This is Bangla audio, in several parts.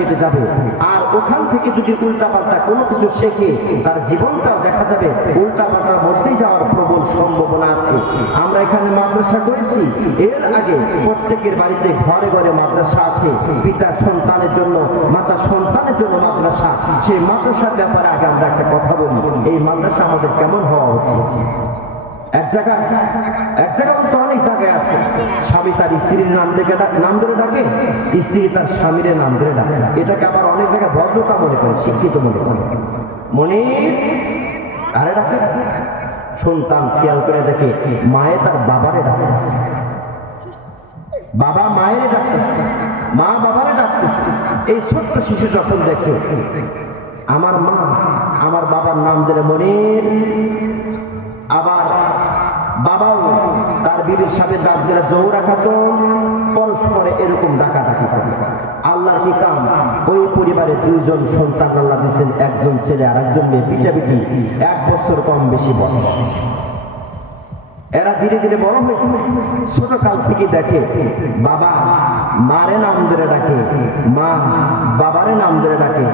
কেটে যাবে। আর ওখান থেকে যদি উল্টাপাল্টা কোনো কিছু শেখে তার জীবনটাও দেখা যাবে উল্টাপাল্টার মধ্যেই যাওয়ার প্রবল সম্ভাবনা আছে। আমরা এখানে মাদ্রাসা করেছি, এর আগে প্রত্যেকের বাড়িতে ঘরে ঘরে মাদ্রাসা আছে। পিতা সন্তানের জন্য, মাতা সন্তানের জন্য মাদ্রাসা। সেই মাদ্রাসার ব্যাপারে আগে আমরা একটা কথা বলি, এই মাদ্রাসা আমাদের কেমন হওয়া উচিত। এক জায়গায় তো অনেক জায়গায় আছে, স্বামী তার স্ত্রীর নাম ধরে ডাকে, স্ত্রী তার স্বামীর নাম ধরে ডাকে। এটাকে আবার অনেক জায়গায় ভদ্রতা মনে করে, শিক্ষিত মনে করে। মনির আরে ডাকে। সন্তান খেয়াল করে দেখে মায়ে তার বাবারে ডাকতেছে, বাবা মায়ের ডাকতেছে, মা বাবারে ডাকতেছে। এই ছোট্ট শিশু যখন দেখে আমার মা আমার বাবার নাম ধরে মনির, আবার বাবাও তার বিবির সাথে দাঁত দিলে জৌরা খাতুন, পরস্পরে এরকম ডাকাডাকি করে। আল্লাহর কি কাম, ওই পরিবারে দুইজন সন্তান আল্লাহ দিয়েছেন, একজন ছেলে আর একজন মেয়ে, পিটাপিটি 1 বছর কম বেশি বয়স। এরা ধীরে ধীরে বড় হয়েছে। ছোট কাল থেকে দেখে বাবা মারে নাম ধরে ডাকে, মা বাবারে নাম ধরে ডাকে।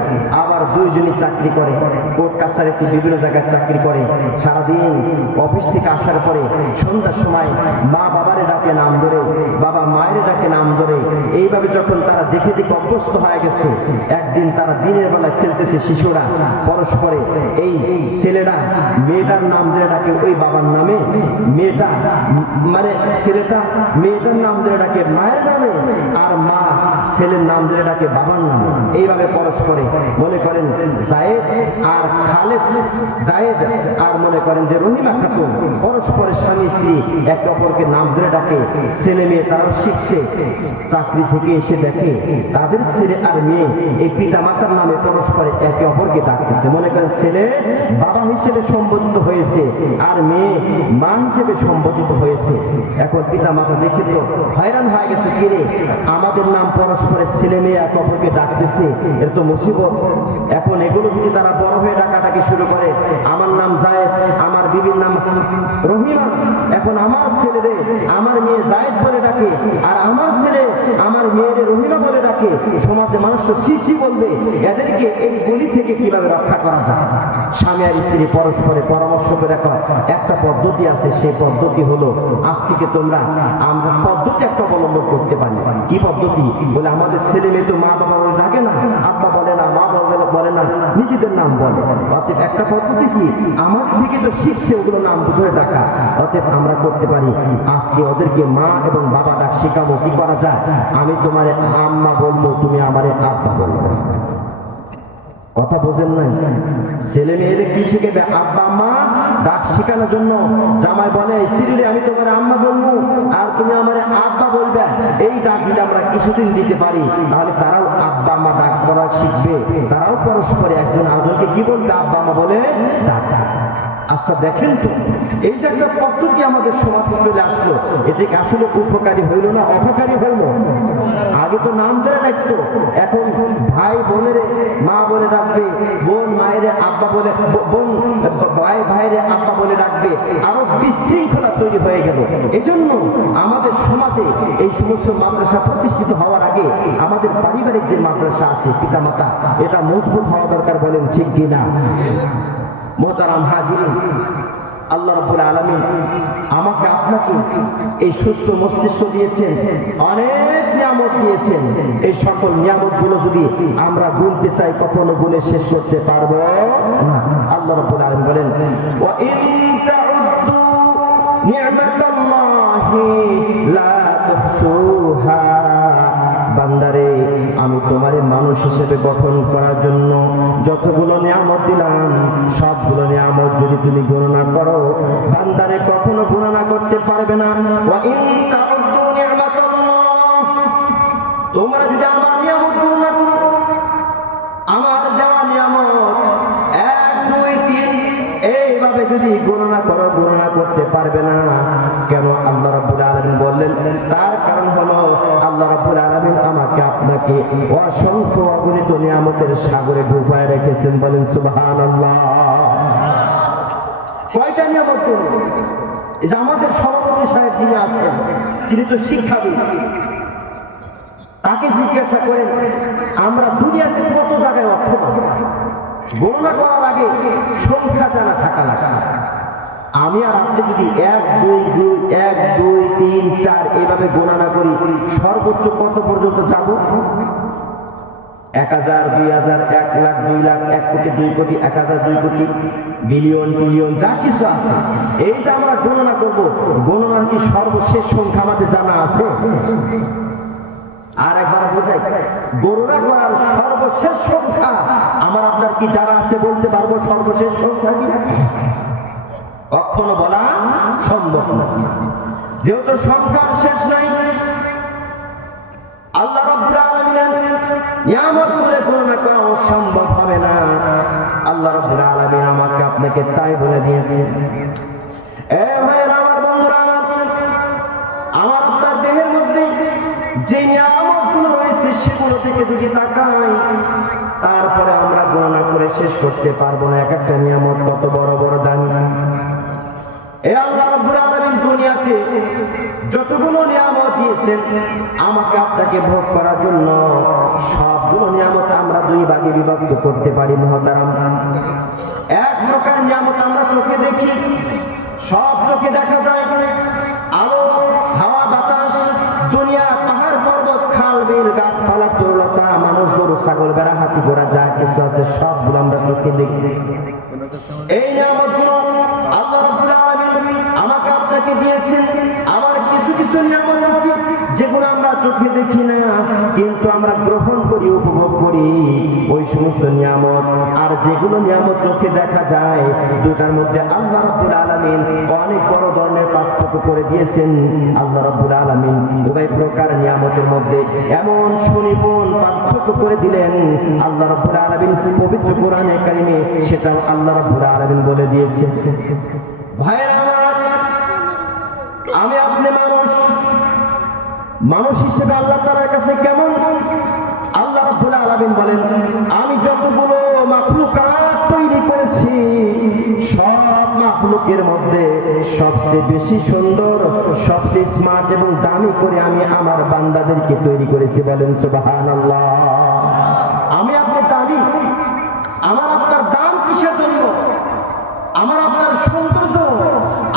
আবার দুইজনই চাকরি করে, কোর্ট কাছারিতে বিভিন্ন জায়গায় চাকরি করে। সারাদিন অফিস থেকে আসার পরে সন্ধ্যার সময় মা বাবারে ডাকে নাম ধরে, বাবা মায়ের ডাকে নাম ধরে। এইভাবে যখন তারা দেখে দেখে অভ্যস্ত হয়ে গেছে, একদিন তারা দিনের বেলায় খেলতেছে শিশুরা পরস্পরে, এই ছেলেরা মেয়েটার নাম ধরে ডাকে ওই বাবার নামে, মেয়েটা মানে ছেলেটা মেয়েটার নাম ধরে ডাকে মায়ের নামে, আর মা ছেলের নাম ধরে ডাকে বাবার নামে। এইভাবে পরস্পরে মনে করেন জায়েদ আর খালেদ, জায়েদ আর মনে করেন যে রহিমা খাতুন, পরস্পরের স্বামী স্ত্রী একে অপরকে নাম ধরে ডাকে। ছেলে মেয়ে তারাও শিখছে, চাকরি থেকে এসে দেখে তাদের ছেলে আর মেয়ে এই পিতা মাতার নামে পরস্পরে একে অপরকে ডাকতেছে। মনে করেন ছেলে বাবা হিসেবে সম্বোধিত হয়েছে আর মেয়ে মা হিসেবে সম্বোধিত হয়েছে। এখন পিতা মাতা দেখে তো হয়রান হয়ে গেছে, কিরে আমাদের নাম পরস্পরের ছেলে মেয়ে এক অপরকে ডাকতেছে, এর তো মুসিবত। এখন এগুলো যদি তারা বড় হয়ে ডাকাটাকে শুরু করে, আমার নাম জায়েদ, আমার বিবির নাম রহিমা, এখন আমার ছেলেরে আমার মেয়ে জায়েদ বলে ডাকে, আর আমার ছেলে আমার মেয়েরে রহিমা বলে ডাকে, সমাজে মানুষ তো সিসি বলবে। এদেরকে এই গলি থেকে কিভাবে রক্ষা করা যায়? স্বামী আর স্ত্রী পরস্পরে পরামর্শ করে একটা পদ্ধতি আছে। সেই পদ্ধতি হলো, আজ থেকে আমরা পদ্ধতি একটা অবলম্বন করতে পারি। কি পদ্ধতি? বলে আমাদের ছেলে মেয়ে তো মা বাবা বলে ডাকে না, আব্বা বলে না, মা বাবা বলে না, নিজেদের নাম বলে। অতএব একটা পদ্ধতি কি, আমাদের থেকে তো শিখছে ওগুলো নাম ধরে ডাকা। অতএব আমরা করতে পারি, আজকে ওদেরকে মা এবং বাবা ডাক শেখাবো। কি করা যায়? আমি তোমারে আম্মা বলবো, তুমি আমারে আব্বা বলবো। কথা বোঝেন নাই? ছেলে মেয়েরে কি শিখেবে? আব্বা আম্মা ডাক শেখানোর জন্য জামাই বলে স্ত্রীরে আমি তোমার আম্মা বলবো আর তুমি আমার আব্বা বলবে। এই ডাক যদি আমরা কিছুদিন দিতে পারি, তাহলে তারাও আব্বা আম্মা ডাক বলা শিখবে। তারাও পরস্পরে একজন আরেকজনকে কি বলবে? আব্বা আম্মা বলে ডাক। আচ্ছা দেখেন তো, এই যে একটা পদ্ধতি আমাদের সমাজে চলে আসলো, এটাকে আসলে উপকারী হইল না অপকারী হইল? আগে তো নাম ধরে ডাকতো, এখন ভাই বোনের মা বলে ডাকবে, বোন মায়ের আব্বা বলে, বোন ভাই ভাইয়ের আব্বা বলে ডাকবে। আরো বিশৃঙ্খলা তৈরি হয়ে গেল। এজন্য আমাদের সমাজে এই সমস্ত মাদ্রাসা প্রতিষ্ঠিত হওয়ার আগে আমাদের পারিবারিক যে মাদ্রাসা আছে, পিতা মাতা, এটা মজবুত হওয়া দরকার। বলেন ঠিক কিনা? মোহতারাম হাজিরিন, আল্লাহ রাব্বুল আলামিন আমাকে আপনাকে এই সুস্থ মস্তিষ্ক দিয়েছেন, অনেক নিয়ামত দিয়েছেন। এই সকল নিয়ামতগুলো যদি আমরা গুনতে চাই, কখনো গুনে শেষ করতে পারবো না। আল্লাহ রাব্বুল আলামিন বলেন, ওয়া ইন তাউদ্দু নি'মাতাল্লাহি লা তুহসুহা। বান্দারে, আমি তোমারে মানুষ হিসেবে গঠন করার জন্য যতগুলো নিয়ামত দিলাম, সবগুলো নিয়ামত যদি তুমি গণনা করো, বান্দারে কখনো গণনা করতে পারবে না। ওয়া ইন তাউদ্দু নি'মাতাল্লাহ, তোমরা যদি আমার নিয়ামত গণনা করো, আমার দেওয়া নিয়ামত 1 2 3 এইভাবে যদি গণনা করো, গণনা করতে পারবে না। কেন? আল্লাহ রাব্বুল আলামিন বললেন, তার কারণ হলো আল্লাহ রাব্বুল আলামিন আমাকে আপনাকে অসংখ্য অগণিত নিয়ামতের সাগরে ডুবায় রেখেছেন। বলেন সুবহানাল্লাহ। কয়টা নিয়ামত? এই যে আমাদের সভাপতি সাহেব যিনি আছেন, তিনি তো শিক্ষাবিদ। তাকে জিজ্ঞাসা করেন, আমরা দুনিয়া গণনা করার আগে সংখ্যা জানা থাকা লাগে। আমি আর আপনি যদি 1 2 1 2 3 4 এইভাবে গণনা করি, সর্বোচ্চ কত পর্যন্ত যাব? 1000 2000 1 লাখ 2 লাখ 1 কোটি 2 কোটি 1000 2 কোটি বিলিয়ন ট্রিলিয়ন যা কিছু আছে, এই যে আমরা গণনা করব, গণনার কি সর্বশেষ সংখ্যা আমাদের জানা আছে? আর একবার বোঝাই, গণনা করার সর্বশেষ সংখ্যা আমার আপনার কি জানা আছে? বলতে পারবো সর্বশেষ সংখ্যা কি? কখনো বলা সম্ভব না, যেহেতু সংখ্যার শেষ নাই। আল্লাহ রাব্বুল আলামিনের নিয়ামতগুলো গণনা করা সম্ভব হবে না। আল্লাহ রাব্বুল আলামিন আমাকে আপনাকে তাই বলে দিয়েছে। এ ভাইরা আমার, বন্ধুরা আমার আপনার দেহের মধ্যে যে নিয়ামতগুলো রয়েছে সেগুলো থেকে যদি তাকাই, তারপরে আমরা গণনা করে শেষ করতে পারবো না এক একটা নিয়ামত কত বড় বড় দামি। এ আল্লাহ রাব্বুল আলামিন দুনিয়াতে যতগুলো নিয়ামত দিয়েছেন আমাকে আপনাকে ভোগ করার জন্য, সবগুলো নিয়ামত আমরা দুই ভাগে বিভক্ত করতে পারি মুহতারাম। এক প্রকার নিয়ামত আমরা চোখে দেখি, সব চোখে দেখা যায়, আলো হাওয়া বাতাস, দুনিয়া পাহাড় পর্বত খাল বিল গাছপালা তরুলতা মানুষ গরু ছাগল বেড়া হাতি ঘোড়া যা কিছু আছে সবগুলো আমরা চোখে দেখি। এই নিয়ামতগুলো আল্লাহ রাব্বুল আলামিন আমাকে আপনাকে দিয়েছেন। আবার কিছু কিছু নিয়ামত আছে যেগুলো আমরা চোখে দেখি না, কিন্তু আমরা গ্রহণ করি, উপভোগ করি ওই সমস্ত নিয়ামত। আর যেগুলো নিয়ামত চোখে দেখা যায়, দুটার মধ্যে আল্লাহ রাব্বুল আলামিন অনেক বড় ধরনের পার্থক্য করে দিয়েছেন। আল্লাহ রাব্বুল আলামিন উভয় প্রকার নিয়ামতের মধ্যে এমন সুনিপুণ পার্থক্য করে দিলেন আল্লাহ রাব্বুল আলামিন পবিত্র কোরআনে কারিমে, সেটাও আল্লাহ রাব্বুল আলামিন বলে দিয়েছেন। ভাইরা আমার, আমি আপনি মানুষ হিসেবে আল্লাহ তাআলার কাছে কেমন? আল্লাহ রাব্বুল আলামিন বলেন, আমি যতগুলো মাখলুকাত তৈরি করেছি, সব মাখলুকের মধ্যে সবচেয়ে বেশি সুন্দর, সবচেয়ে স্মার্ট এবং দামি করে আমি আমার বান্দাদেরকে তৈরি করেছি। বলেন সুবহানাল্লাহ। আমি আপনি দামি, আমার আপনার দাম কিসের জন্য? আমার আপনার সৌন্দর্য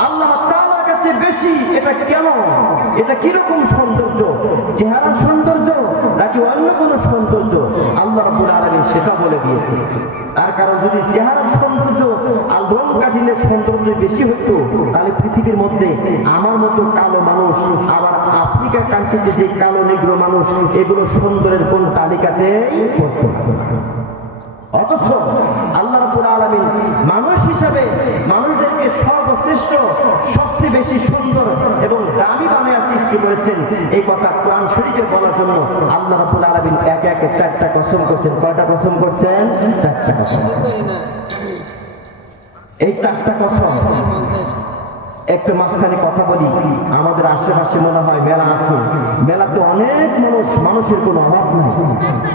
আল্লাহ তাআলার কাছে বেশি। এটা কেন? এটা কিরকম সৌন্দর্য? চেহারার সৌন্দর্য নাকি অন্য কোনো সৌন্দর্য? আল্লাহ রাব্বুল আলামিন সেটা বলে দিয়েছে। তার কারণ যদি চেহারার সৌন্দর্য আর রং কাঠিনের সৌন্দর্য বেশি হতো, তাহলে পৃথিবীর মধ্যে আমার মতো কালো মানুষ, আবার আফ্রিকা কান্ট্রিতে যে কালো নিগ্রো মানুষ, এগুলো সুন্দরের কোন তালিকাতেই পড়তো না। অথচ আল্লাহ রাব্বুল আলামিন মানুষ হিসাবে মানুষদেরকে সর্বশ্রেষ্ঠ, সবচেয়ে বেশি সুন্দর এবং দামি বানায়া সৃষ্টি করেছেন। এই কথা কোরআন শরীফে বলার জন্য আল্লাহ রাব্বুল আলামিন একে একে 4টা কসম করছেন। কয়টা কসম করছেন? 4টা কসম। এই 4টা কসম একটু মাঝখানে কথা বলি। আমাদের আশেপাশে মনে হয় মেলা আছে, মেলাতে অনেক মানুষের কোনো অভাব নেই,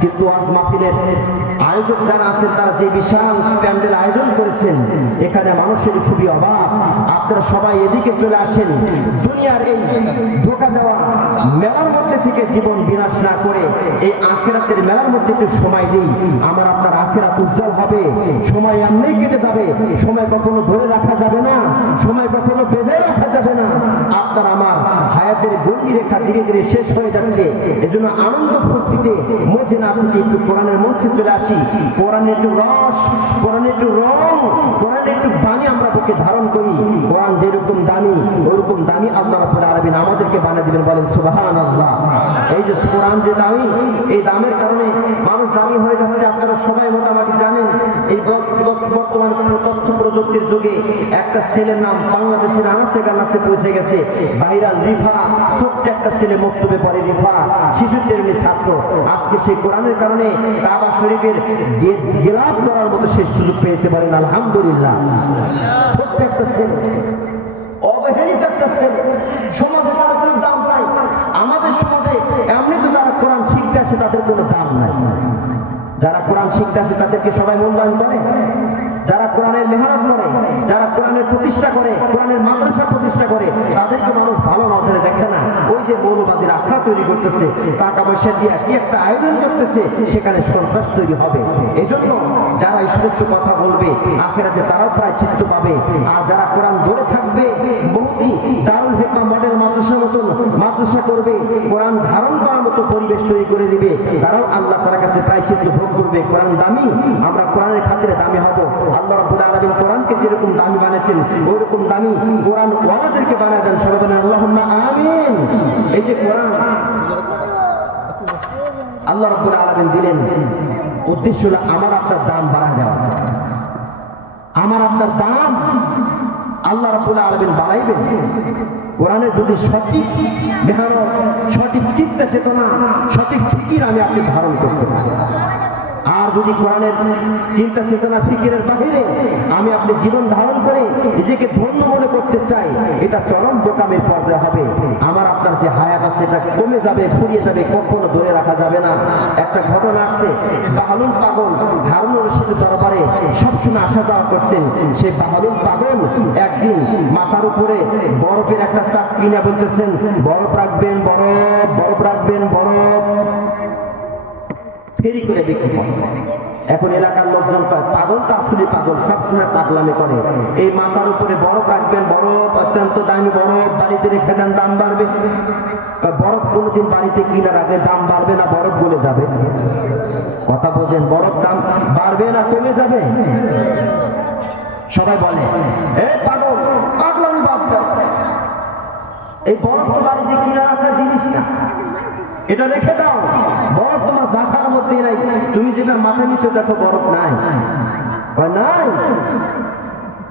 কিন্তু আজ মাহফিলের আয়োজক যারা আছেন তারা যে বিশাল প্যান্ডেল আয়োজন করেছেন, এখানে মানুষের খুবই অভাব। আপনারা সবাই এদিকে চলে আসেন। দুনিয়ার এই ধোঁকা দেওয়া মেলার মধ্যে থেকে জীবন বিনাশ না করে এই আখিরাতের মেলার মধ্যে একটু সময় দিই। আমার আপনার আখিরাত উজ্জ্বল হবে। সময় এমনি কেটে যাবে, সময় কখনো ধরে রাখা যাবে না, সময় কখনো বেঁধে রাখা যাবে না। আপনার আমার হায়াতের গণ্ডি রেখা ধীরে ধীরে শেষ হয়ে যাচ্ছে। এজন্য আনন্দ ফুর্তিতে মজে না থেকে একটু কোরআনের মঞ্চে চলে আসি। কোরআনের একটু রস, কোরআনের একটু রং, কোরআনের একটু বাণী আমরা বুকে ধারণ করি। কোরআন যেরকম দামি, ওরকম দামি আল্লাহ রাব্বুল আলামিন আমাদেরকে বানিয়ে দিবেন। বলেন সুবহানাল্লাহ। এই যে কোরআন যে দামি, এই দামের কারণে মানুষ দামি হয়ে যাচ্ছে। আপনারা সবাই মোটামুটি জানেন, এই বর্তমান তথ্য প্রযুক্তির যুগে একটা ছেলের নাম বাংলাদেশের আনাচে কানাচে পৌঁছে গেছে। ভাইরাল রিফা, ছোট্ট একটা ছেলে মক্তবে পড়ে, রিফা শিশু শ্রেণীর ছাত্র। আজকে সেই কোরআনের কারণে কাবা শরীফের গিলাফ করার মতো সে সুযোগ পেয়েছে। বলেন আলহামদুলিল্লাহ। ছোট্ট একটা ছেলে, অবহেলিত একটা ছেলে, সমাজে তার কোনো দাম নাই। আমাদের সমাজে এমনি তো যারা কোরআন শিখতে আসে তাদের কোনো দাম নাই। যারা কোরআন শিখতে আসে তাদেরকে সবাই মূল্যায়ন করে। যারা কোরআনের মেহনত করে, যারা কোরআনের প্রতিষ্ঠা করে, কোরআনের মাদ্রাসা প্রতিষ্ঠা করে, তাদেরকে মানুষ ভালো নজরে দেখে না। ওই যে মৌলবাদীর আখড়া তৈরি করতেছে, টাকা পয়সা দিয়ে কি একটা আয়োজন করতেছে, সেখানে সন্ত্রাস তৈরি হবে। এই জন্য যারা এই সমস্ত কথা বলবে, আখিরাতে তারাও প্রায়শ্চিত্ত পাবে। আর যারা কোরআন ধরে থাকবে, বহুতই দারুল হিকমা মডেল মাদ্রাসার মতন মাদ্রাসা করবে, কোরআন ধারণ করার মতো পরিবেশ তৈরি করে দিবে, তারাও আল্লাহ তাআলার কাছে প্রায়শ্চিত্ত ভোগ করবে। কোরআন দামি, আমরা কোরআনের খাতিরে দামি হব। আল্লাহ রাব্বুল আলামিন কোরআনকে যেরকম দামি বানিয়েছেন, ওইরকম দামি কোরআন ওয়ালাদেরকে বানিয়ে দেন। সবাই বলেন আল্লাহুম্মা আমিন। এই যে কোরআন আল্লাহ রাব্বুল আলামিন দিলেন, উদ্দেশ্য হলো আমার আপনার দাম বাড়ায় দেওয়া। আমার আপনার দাম আল্লাহ রাব্বুল আলামিন বাড়াইবেন। কোরআনের যদি সঠিক মেহনত, সঠিক চিন্তা চেতনা, সঠিক ফিকির আমি আপনি ধারণ করতে পারি, আর যদি কোরআনের চিন্তা চেতনা ফিকিরের বাহিরে আমি আপনি জীবন ধারণ করে নিজেকে ধন্য মনে করতে চাই, এটা চরম বোকামের পর্যায়ে হবে। আমার আপনার যে হায়াত আছে এটা কমে যাবে, ফুরিয়ে যাবে, কখনো ধরে রাখা যাবে না। একটা ঘটনা আসছে, বাহলুল পাগল হারুনুর রশিদের দরবারে সবসময় আসা যাওয়া করতেন। সেই বাহলুল পাগল একদিন মাথার উপরে বরফের একটা চাক কিনে বলতেছেন, বরফ রাখবেন, বরফ, বরফ রাখবেন, বরফ, ফেরি করে বিক্রি করে। এখন এলাকার লোকজন কয় পাগল তো আসলে পাগল, সবসময় পাগলামি করে। এই মাথার উপরে বরফ রাখবেন, বরফ অত্যন্ত দামি বরফ, বাড়িতে রেখে দেন, দাম বাড়বে। বরফ কোনোদিন বাড়িতে কিনে রাখলে দাম বাড়বে না, বরফ গলে যাবে। কথা বোঝেন, বরফ দাম বাড়বে না কমে যাবে? সবাই বলে এ পাগল, পাগলামি বাদ দাও, এই বরফ তো বাড়িতে কিনে রাখার জিনিস না, এটা রেখে দাও। বরফ তোমার জাকার মধ্যে নাই, তুমি যেটা মাথা নিচে দেখো বরফ নাই, নাই,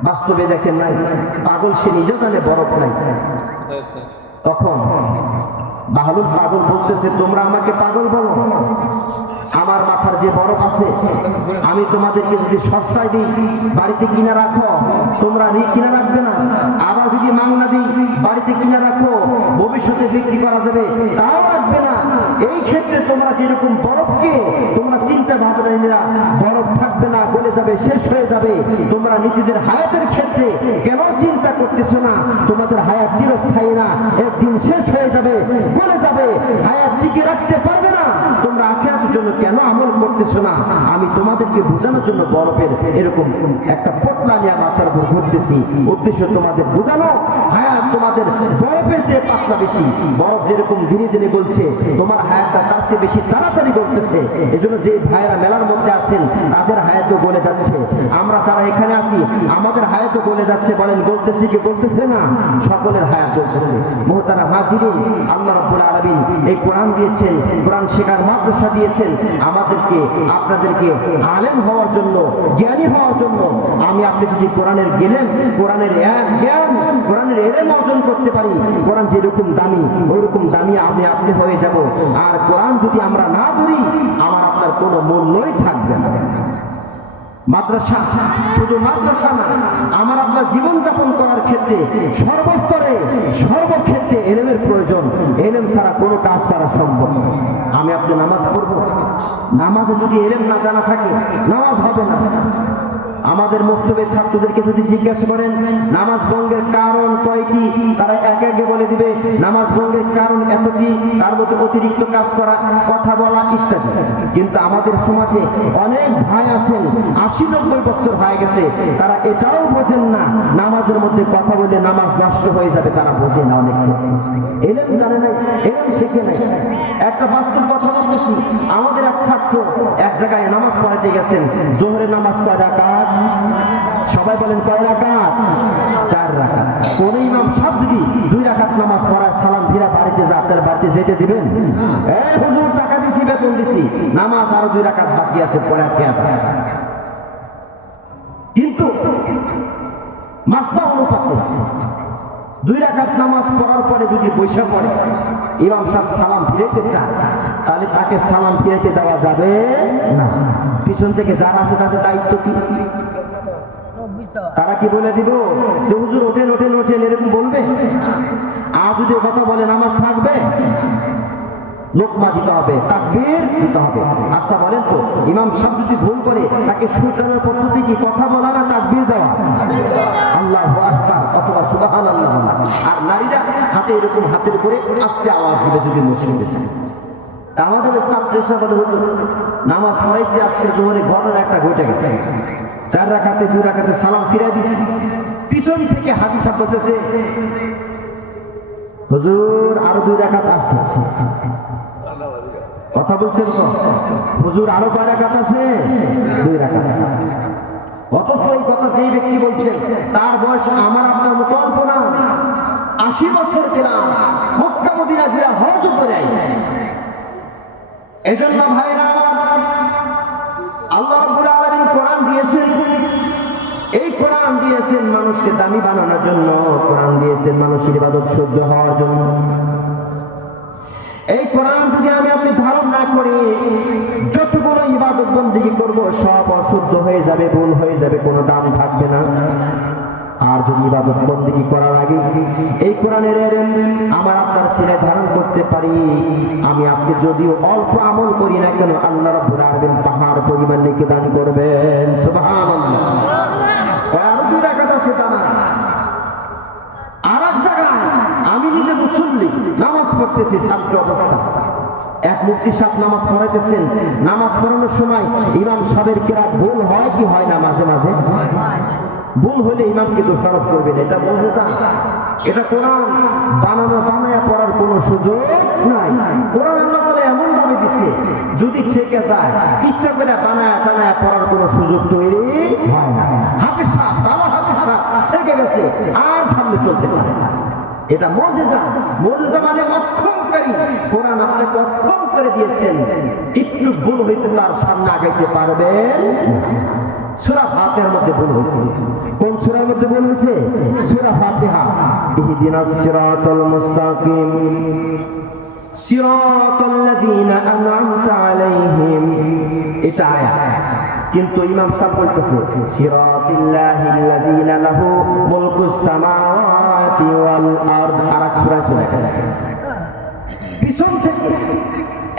বাস্তবে দেখেন নাই। পাগল সে নিজে জানে বরফ নাই। তখন বাহলুল পাগল বলতেছে, তোমরা আমাকে পাগল বলো, আমার মাথার যে বরফ আছে আমি তোমাদেরকে যদি সস্তায় দিই, বাড়িতে কিনে রাখো, তোমরা কিনে রাখবে না। আবার যদি মাংনা দিই, বাড়িতে কিনে রাখো, ভবিষ্যতে বিক্রি করা যাবে, তাও রাখবে না। এই ক্ষেত্রে তোমরা যেরকম বরফকে তোমরা চিন্তা ভাবনা, বরফ থাকবে না, গলে যাবে, শেষ হয়ে যাবে। তোমরা নিজেদের হায়াতের ক্ষেত্রে কেন চিন্তা করতেছো না? তোমাদের হায়াত চিরস্থায়ী না, একদিন শেষ হয়ে যাবে, গলে যাবে, হায়াত টিকে রাখতে পারবে না। তোমরা আখিরাতের জন্য কেন আমল করতেছো না? আমি তোমাদেরকে বোঝানোর জন্য বরফের এরকম একটা পটলা নিয়ে মাথার উপর ঘুরতেছি। উদ্দেশ্য তোমাদের বোঝানো, হায়াত তোমাদের বরফের চেয়ে পাতলা বেশি। বরফ যেরকম ধীরে ধীরে গলছে, তোমার হায়াতটা তার চেয়ে বেশি তাড়াতাড়ি গলতেছে। এজন্য যে ভাইরা মেলার মধ্যে আছেন তাদের হায়াতও গলে যাচ্ছে। আমরা যারা এখানে আছি আমাদের হায়াতও গলে যাচ্ছে। বলেন গলতেছে কি গলতেছে না? সকলের হায়াত গলতেছে। মুহতারাম হাজিরিন, আল্লাহ রাব্বুল আলামিন এই কোরআন দিয়েছেন, কোরআন শেখার মাদ্রাসা দিয়েছেন আমাদেরকে, আপনাদেরকে আলেম হওয়ার জন্য, জ্ঞানী হওয়ার জন্য। আমি আপনি যদি কোরআনের জ্ঞান, কোরআনের জ্ঞান, কোরআনের ইলম অর্জন করতে পারি, কোরআন যেরকম দামি ওইরকম দামি আমি আপনি হয়ে যাব। আর কোরআন যদি আমরা না ধরি, আমার আপনার কোনো মূল্যই থাকবে না। মাদ্রাসা শুধু মাদ্রাসা না, আমার আপনার জীবন যাপন করার ক্ষেত্রে সর্বস্তরে সর্বক্ষেত্রে ইলমের প্রয়োজন। ইলম ছাড়া কোনো কাজ করা সম্ভব না। আমি আপনি নামাজ পড়বো, নামাজে যদি ইলম না জানা থাকে নামাজ হবে না। আমাদের মক্তবে ছাত্রদেরকে যদি জিজ্ঞাসা করেন নামাজ ভঙ্গের কারণ কয়টি, তারা একে একে বলে দিবে নামাজ ভঙ্গের কারণ এতটি, তার মধ্যে অতিরিক্ত কাজ করা, কথা বলা ইত্যাদি। কিন্তু আমাদের সমাজে অনেক ভাই আছেন ৮০-৯০ বছর হয়ে গেছে, তারা এটাও বোঝেন না নামাজের মধ্যে কথা বলে নামাজ নষ্ট হয়ে যাবে, তারা বোঝে না। অনেক ইলম জানে নাই, ইলম শিখে নাই। একটা বাস্তব কথা বলতেছি, আমাদের এক ছাত্র এক জায়গায় নামাজ পড়াতে গেছেন, জোহরের নামাজ কয় রাকাত? সবাই বলেন কয় রাকাত? 4 রাকাত। কোন ইমাম সাহেব যদি 2 রাকাত নামাজ পড়ায়, সালাম ফিরা বাড়িতে যা, আপনার বাড়িতে যেতে দিবেন? হুজুর টাকা দিছি, বেতন দিছি, নামাজ আরো 2 রাকাত বাকি আছে, পড়া খেয়া যায়। কিন্তু মাসলা অনুপাতে 2 রাকাত নামাজ পড়ার পরে যদি বৈশা পড়ে, ইমাম সাহেব সালাম ফিরাইতে চায়, তাহলে তাকে সালাম ফিরাইতে দেওয়া যাবে না। পিছন থেকে যারা আছে তাদের দায়িত্ব কি? তারা কি বলে দিব যে হুজুর ওঠেন ওঠেন ওঠেন, এরকম বলবে? আর যদি কথা বলে নামাজ থাকবে, লোকমা দিতে হবে, তাকবীর দিতে হবে। আচ্ছা বলেন তো, ইমাম সাহেব যদি ভুল করে তাকে শুধরানোর পদ্ধতি কি? কথা বলা না তাকবীর দেওয়া? আল্লাহু আকবার অথবা সুবহানাল্লাহ বলা। আর নারীরা হাতে এরকম হাতের উপরে আস্তে আওয়াজ দিবে যদি মসজিদে যায়। আমাদের ছাত্রের সাথে নামাজ পড়াইছি, আজকে জোহরে ঘটনা একটা ঘটে গেছে। 4 রাকাতে 2 রাকাতে সালাম ফিরাই দিছি, পিছন থেকে হাজি সাহেব বলতেছে, হুজুর আরো 2 রাকাত আছে। কথা বলছেন তো, হুজুর আরো কয় রাকাত আছে? 2 রাকাত আছে। অথচ এই কথা যেই ব্যক্তি বলছেন তার বয়স আমার আপনার মতো অল্প না, 80 বছর ক্লাস, মক্কা মদিনা ঘুরে হজ করে আইছে। এজন্য ভাইরা আমার, আল্লাহ রাব্বুল আলামিন কোরআন দিয়েছেন, এই কোরআন দিয়েছেন মানুষকে দামি বানানোর জন্য, কোরআন দিয়েছেন মানুষের ইবাদত শুদ্ধ হওয়ার জন্য। এই কোরআন যদি আমি আপনি ধারণ না করি, যতগুলো ইবাদত বন্দেগী করব সব অশুদ্ধ হয়ে যাবে, ভুল হয়ে যাবে, কোনো দাম থাকবে না। আর যদি ইবাদত বন্দেগী করার আগে এই কোরআনের আমার আপনার সিনায় ধারণ করতে পারি, আমি আপনি যদিও অল্প আমল করি না কেন, আল্লাহ রাব্বুল আলামিন পাহাড় পরিমাণ নেকি দান করবেন। সুবহানাল্লাহ। আর 2 রাকাত আছে তা না, আর এক জায়গায় আমি নিজে মুসল্লি, নামাজ পড়তেছি ছাত্র অবস্থা, এক মুফতি সাহেব নামাজ পড়াইতেছেন। নামাজ পড়ানোর সময় ইমাম সাহেবের কিরাত ভুল হয় কি হয় না? মাঝে মাঝে ভুল হলে ইমামকে দোষারোপ করবেন, এটা মুজিজা। এটা কোরআন বানায়া পড়ার কোনো সুযোগ নাই। কোরআন আল্লাহ তাআলা এমন ভাবে দিছে, যদি ঠেকে যায় ইচ্ছা করে বানায়া পড়ার কোনো সুযোগ তৈরি হয় না। হাফেজ সাহেব, বাবা হাফেজ সাহেব ঠেকে গেছে, আর সামনে চলতে পারে না। এটা মুজিজা। মুজিজা মানে অক্ষমকারী। কোরআন আপনাকে অক্ষম করে দিয়েছেন, একটু ভুল হয়েছে তার সামনে আগাইতে পারবেন। সূরা ফাতিহার মধ্যে ভুল হয়েছে। কোন সূরার মধ্যে ভুল হয়েছে? সূরা ফাতিহা। ইহদিনাস সিরাতাল মুস্তাকিম সিরাতাল লাযিনা আন'আমতা আলাইহিম, এটা আয়াত। কিন্তু ইমাম সাহেব বলতেছে সিরাতিল্লাহিল্লাযিনা লাহু মুলকুস সামাওয়াতি ওয়াল আরদ। আরেক সূরা চলে গেছে। পিছন থেকে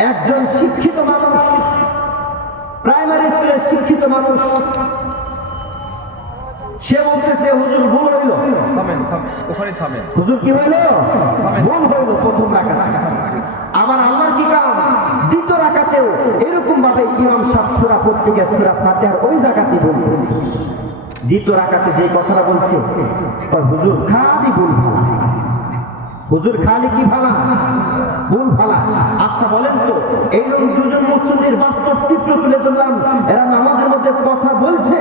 একজন শিক্ষিত মানুষ, প্রাইমারি স্কুলের শিক্ষিত মানুষ, সে বলতেছে হুজুর ভুল হইল। হুজুর কি হইল? ভুল হইল প্রথম রাকাতে। আবার আল্লাহর কি কাম, দ্বিতীয় রাকাতেও এরকম ভাবে ইমাম সাহেব সূরা পড়তে গিয়ে সূরা ফাতিহার ওই জায়গাতেই ভুল করেছে। দ্বিতীয় রাকাতে যে কথাটা বলছে, হুজুর খালি ভুল ফালা, হুজুর খালি কি ফালা? ভুল ফালা। আচ্ছা বলেন তো, এইরকম 2 জন মুসল্লির বাস্তব চিত্র তুলে ধরলাম, এরা নামাজের মধ্যে কথা বলছে,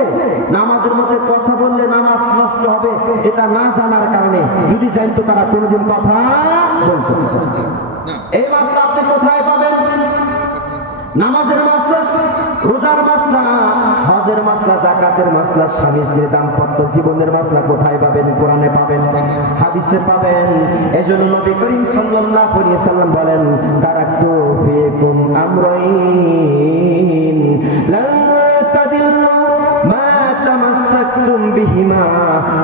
নামাজের মধ্যে কথা বললে নামাজ নষ্ট হবে, এটা না জানার কারণে। যদি জানতো তারা কোনোদিন কথা বলতো না। এই মাসলা আপনি কোথায় পাবেন? নামাজের মাসলা, রোজার মাসলা, হজের মাসলা, যাকাতের মাসলা, স্বামী স্ত্রীর দাম্পত্য জীবনের মাসলা কোথায় পাবেন? কোরআনে পাবেন, হাদিসে পাবেন। এজন্য নবী করিম সাল্লাল্লাহু আলাইহি ওয়াসাল্লাম বলেন, তারাকতু ফীকুম আমরাইন লা তাদিল্লু মা তামাসসাকতুম বিহিমা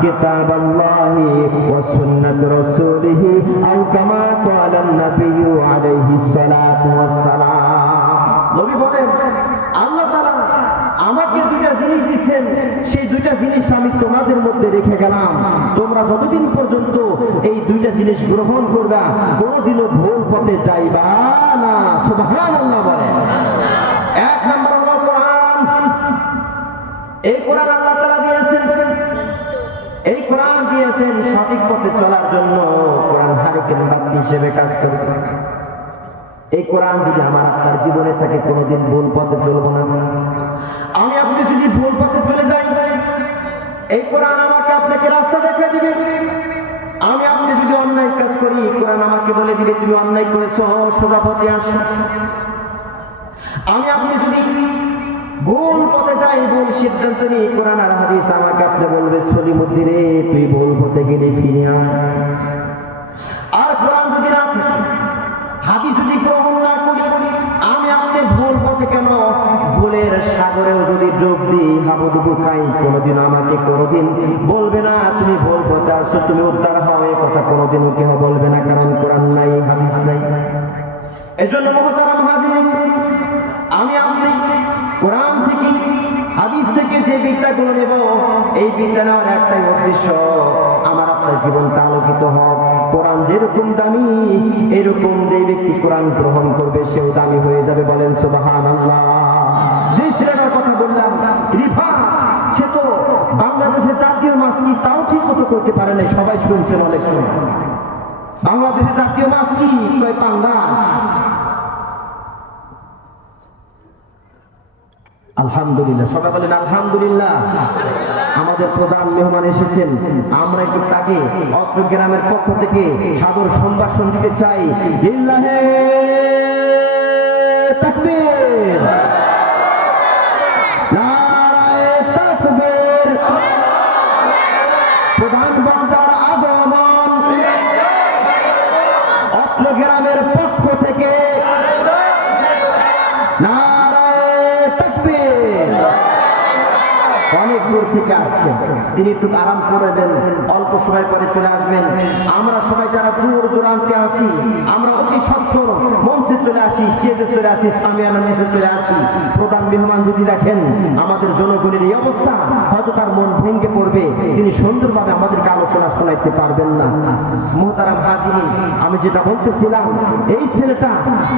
কিতাবাল্লাহি ওয়া সুন্নাত রাসূলিহি আও কামা ক্বালা an-নাবিয়্যু আলাইহিস সালাতু ওয়াস সালাম। নবী বলেন, আল্লাহ তাআলা আমাকে 2টা জিনিস দিচ্ছেন, সেই 2টা জিনিস আমি তোমাদের মধ্যে রেখে গেলাম। তোমরা যতদিন পর্যন্ত এই 2টা জিনিস গ্রহণ করবা, কোনোদিনও ভুল পথে যাইবা না। সুবহানাল্লাহ বলেন। 1 নম্বর হলো কোরআন। এই কোরআন আল্লাহ তাআলা দিয়েছেন, এই কোরআন দিয়েছেন সঠিক পথে চলার জন্য। কোরআন হারিকেন বাতি হিসেবে কাজ করবে। এই কোরআন যদি আমার আপনার জীবনে থাকে, কোনোদিন ভুল পথে চলবো না। আমি আপনি যদি ভুল পথে চলে যাই, এই কোরআন আমাকে আপনাকে রাস্তা দেখিয়ে দিবে। আমি আপনি যদি অন্যায় কাজ করি, কোরআন আমাকে বলে দিবে তুমি অন্যায় করেছো, সোজা পথে আসো। আমি আপনি যদি ভুল পথে যাই, ভুল সিদ্ধান্ত নিই, কোরআন আর হাদিস আমাকে আপনি বলবে সলিমুদ্দিন রে তুই ভুল পথে গেলে ফিরে আয়। আর কোরআন যদি না থাকে, হাদিস যদি গ্রহণ না করি, আমি আপনি ভুল পথে কেন, ভুলের সাগরেও যদি ডুব দিই, হাবুডুবু খাই, কোনোদিন আমাকে কোনোদিন বলবে না তুমি ভুল পথে আসো, তুমি উদ্ধার হও। এই কথা কোনোদিনও কেউ বলবে না, কারণ কোরআন নাই, হাদিস নাই। এজন্য মুহতারাম হাজিরিন, আমি আপনি কোরআন থেকে, হাদিস থেকে যে বিদ্যাগুলো নেব, এই বিদ্যা নেওয়ার একটাই উদ্দেশ্য, আমার আপনার জীবনটা আলোকিত হোক, কোরআন যেরকম দামি, এরকম যে ব্যক্তি কোরআন গ্রহণ করবে সেও দামি হয়ে যাবে। বলেন সুবহানাল্লাহ। যে ছেলেটার কথা বললাম রিফাত, সে তো বাংলাদেশের জাতীয় মাছ কি তাও ঠিক মতো করতে পারে না, সবাই শুনছেন অনেক সময়। বাংলাদেশের জাতীয় মাছ কি? পাঙ্গাস। আলহামদুলিল্লাহ, সবাই বলেন আলহামদুলিল্লাহ। আমাদের প্রধান মেহমান এসেছেন, আমরা একটু তাকে অত্র গ্রামের পক্ষ থেকে সাদর সম্ভাষণ দিতে চাই। লিল্লাহে তাকবীর, নারায়ে তাকবীর। প্রধান বক্তার আগমন অত্র গ্রামের পক্ষ থেকে অনেক দূর থেকে আসছেন, তিনি একটু আরাম করবেন, অল্প সময় পরে চলে আসবেন। আমরা সবাই যারা দূর দূরান্তে আছি, আমরা অতি সত্তর মঞ্চে চলে আসি, স্টেজে চলে আসি, সামিয়ানা নিতে চলে আসি। প্রধান মেহমান যদি দেখেন আমাদের জনগণের এই অবস্থা, হয়তো তার মন ভেঙে পড়বে, তিনি সুন্দরভাবে আমাদেরকে আলোচনা শোনাইতে পারবেন না। মোহতারাম হাজিরিন, আমি যেটা বলতেছিলাম, এই ছেলেটা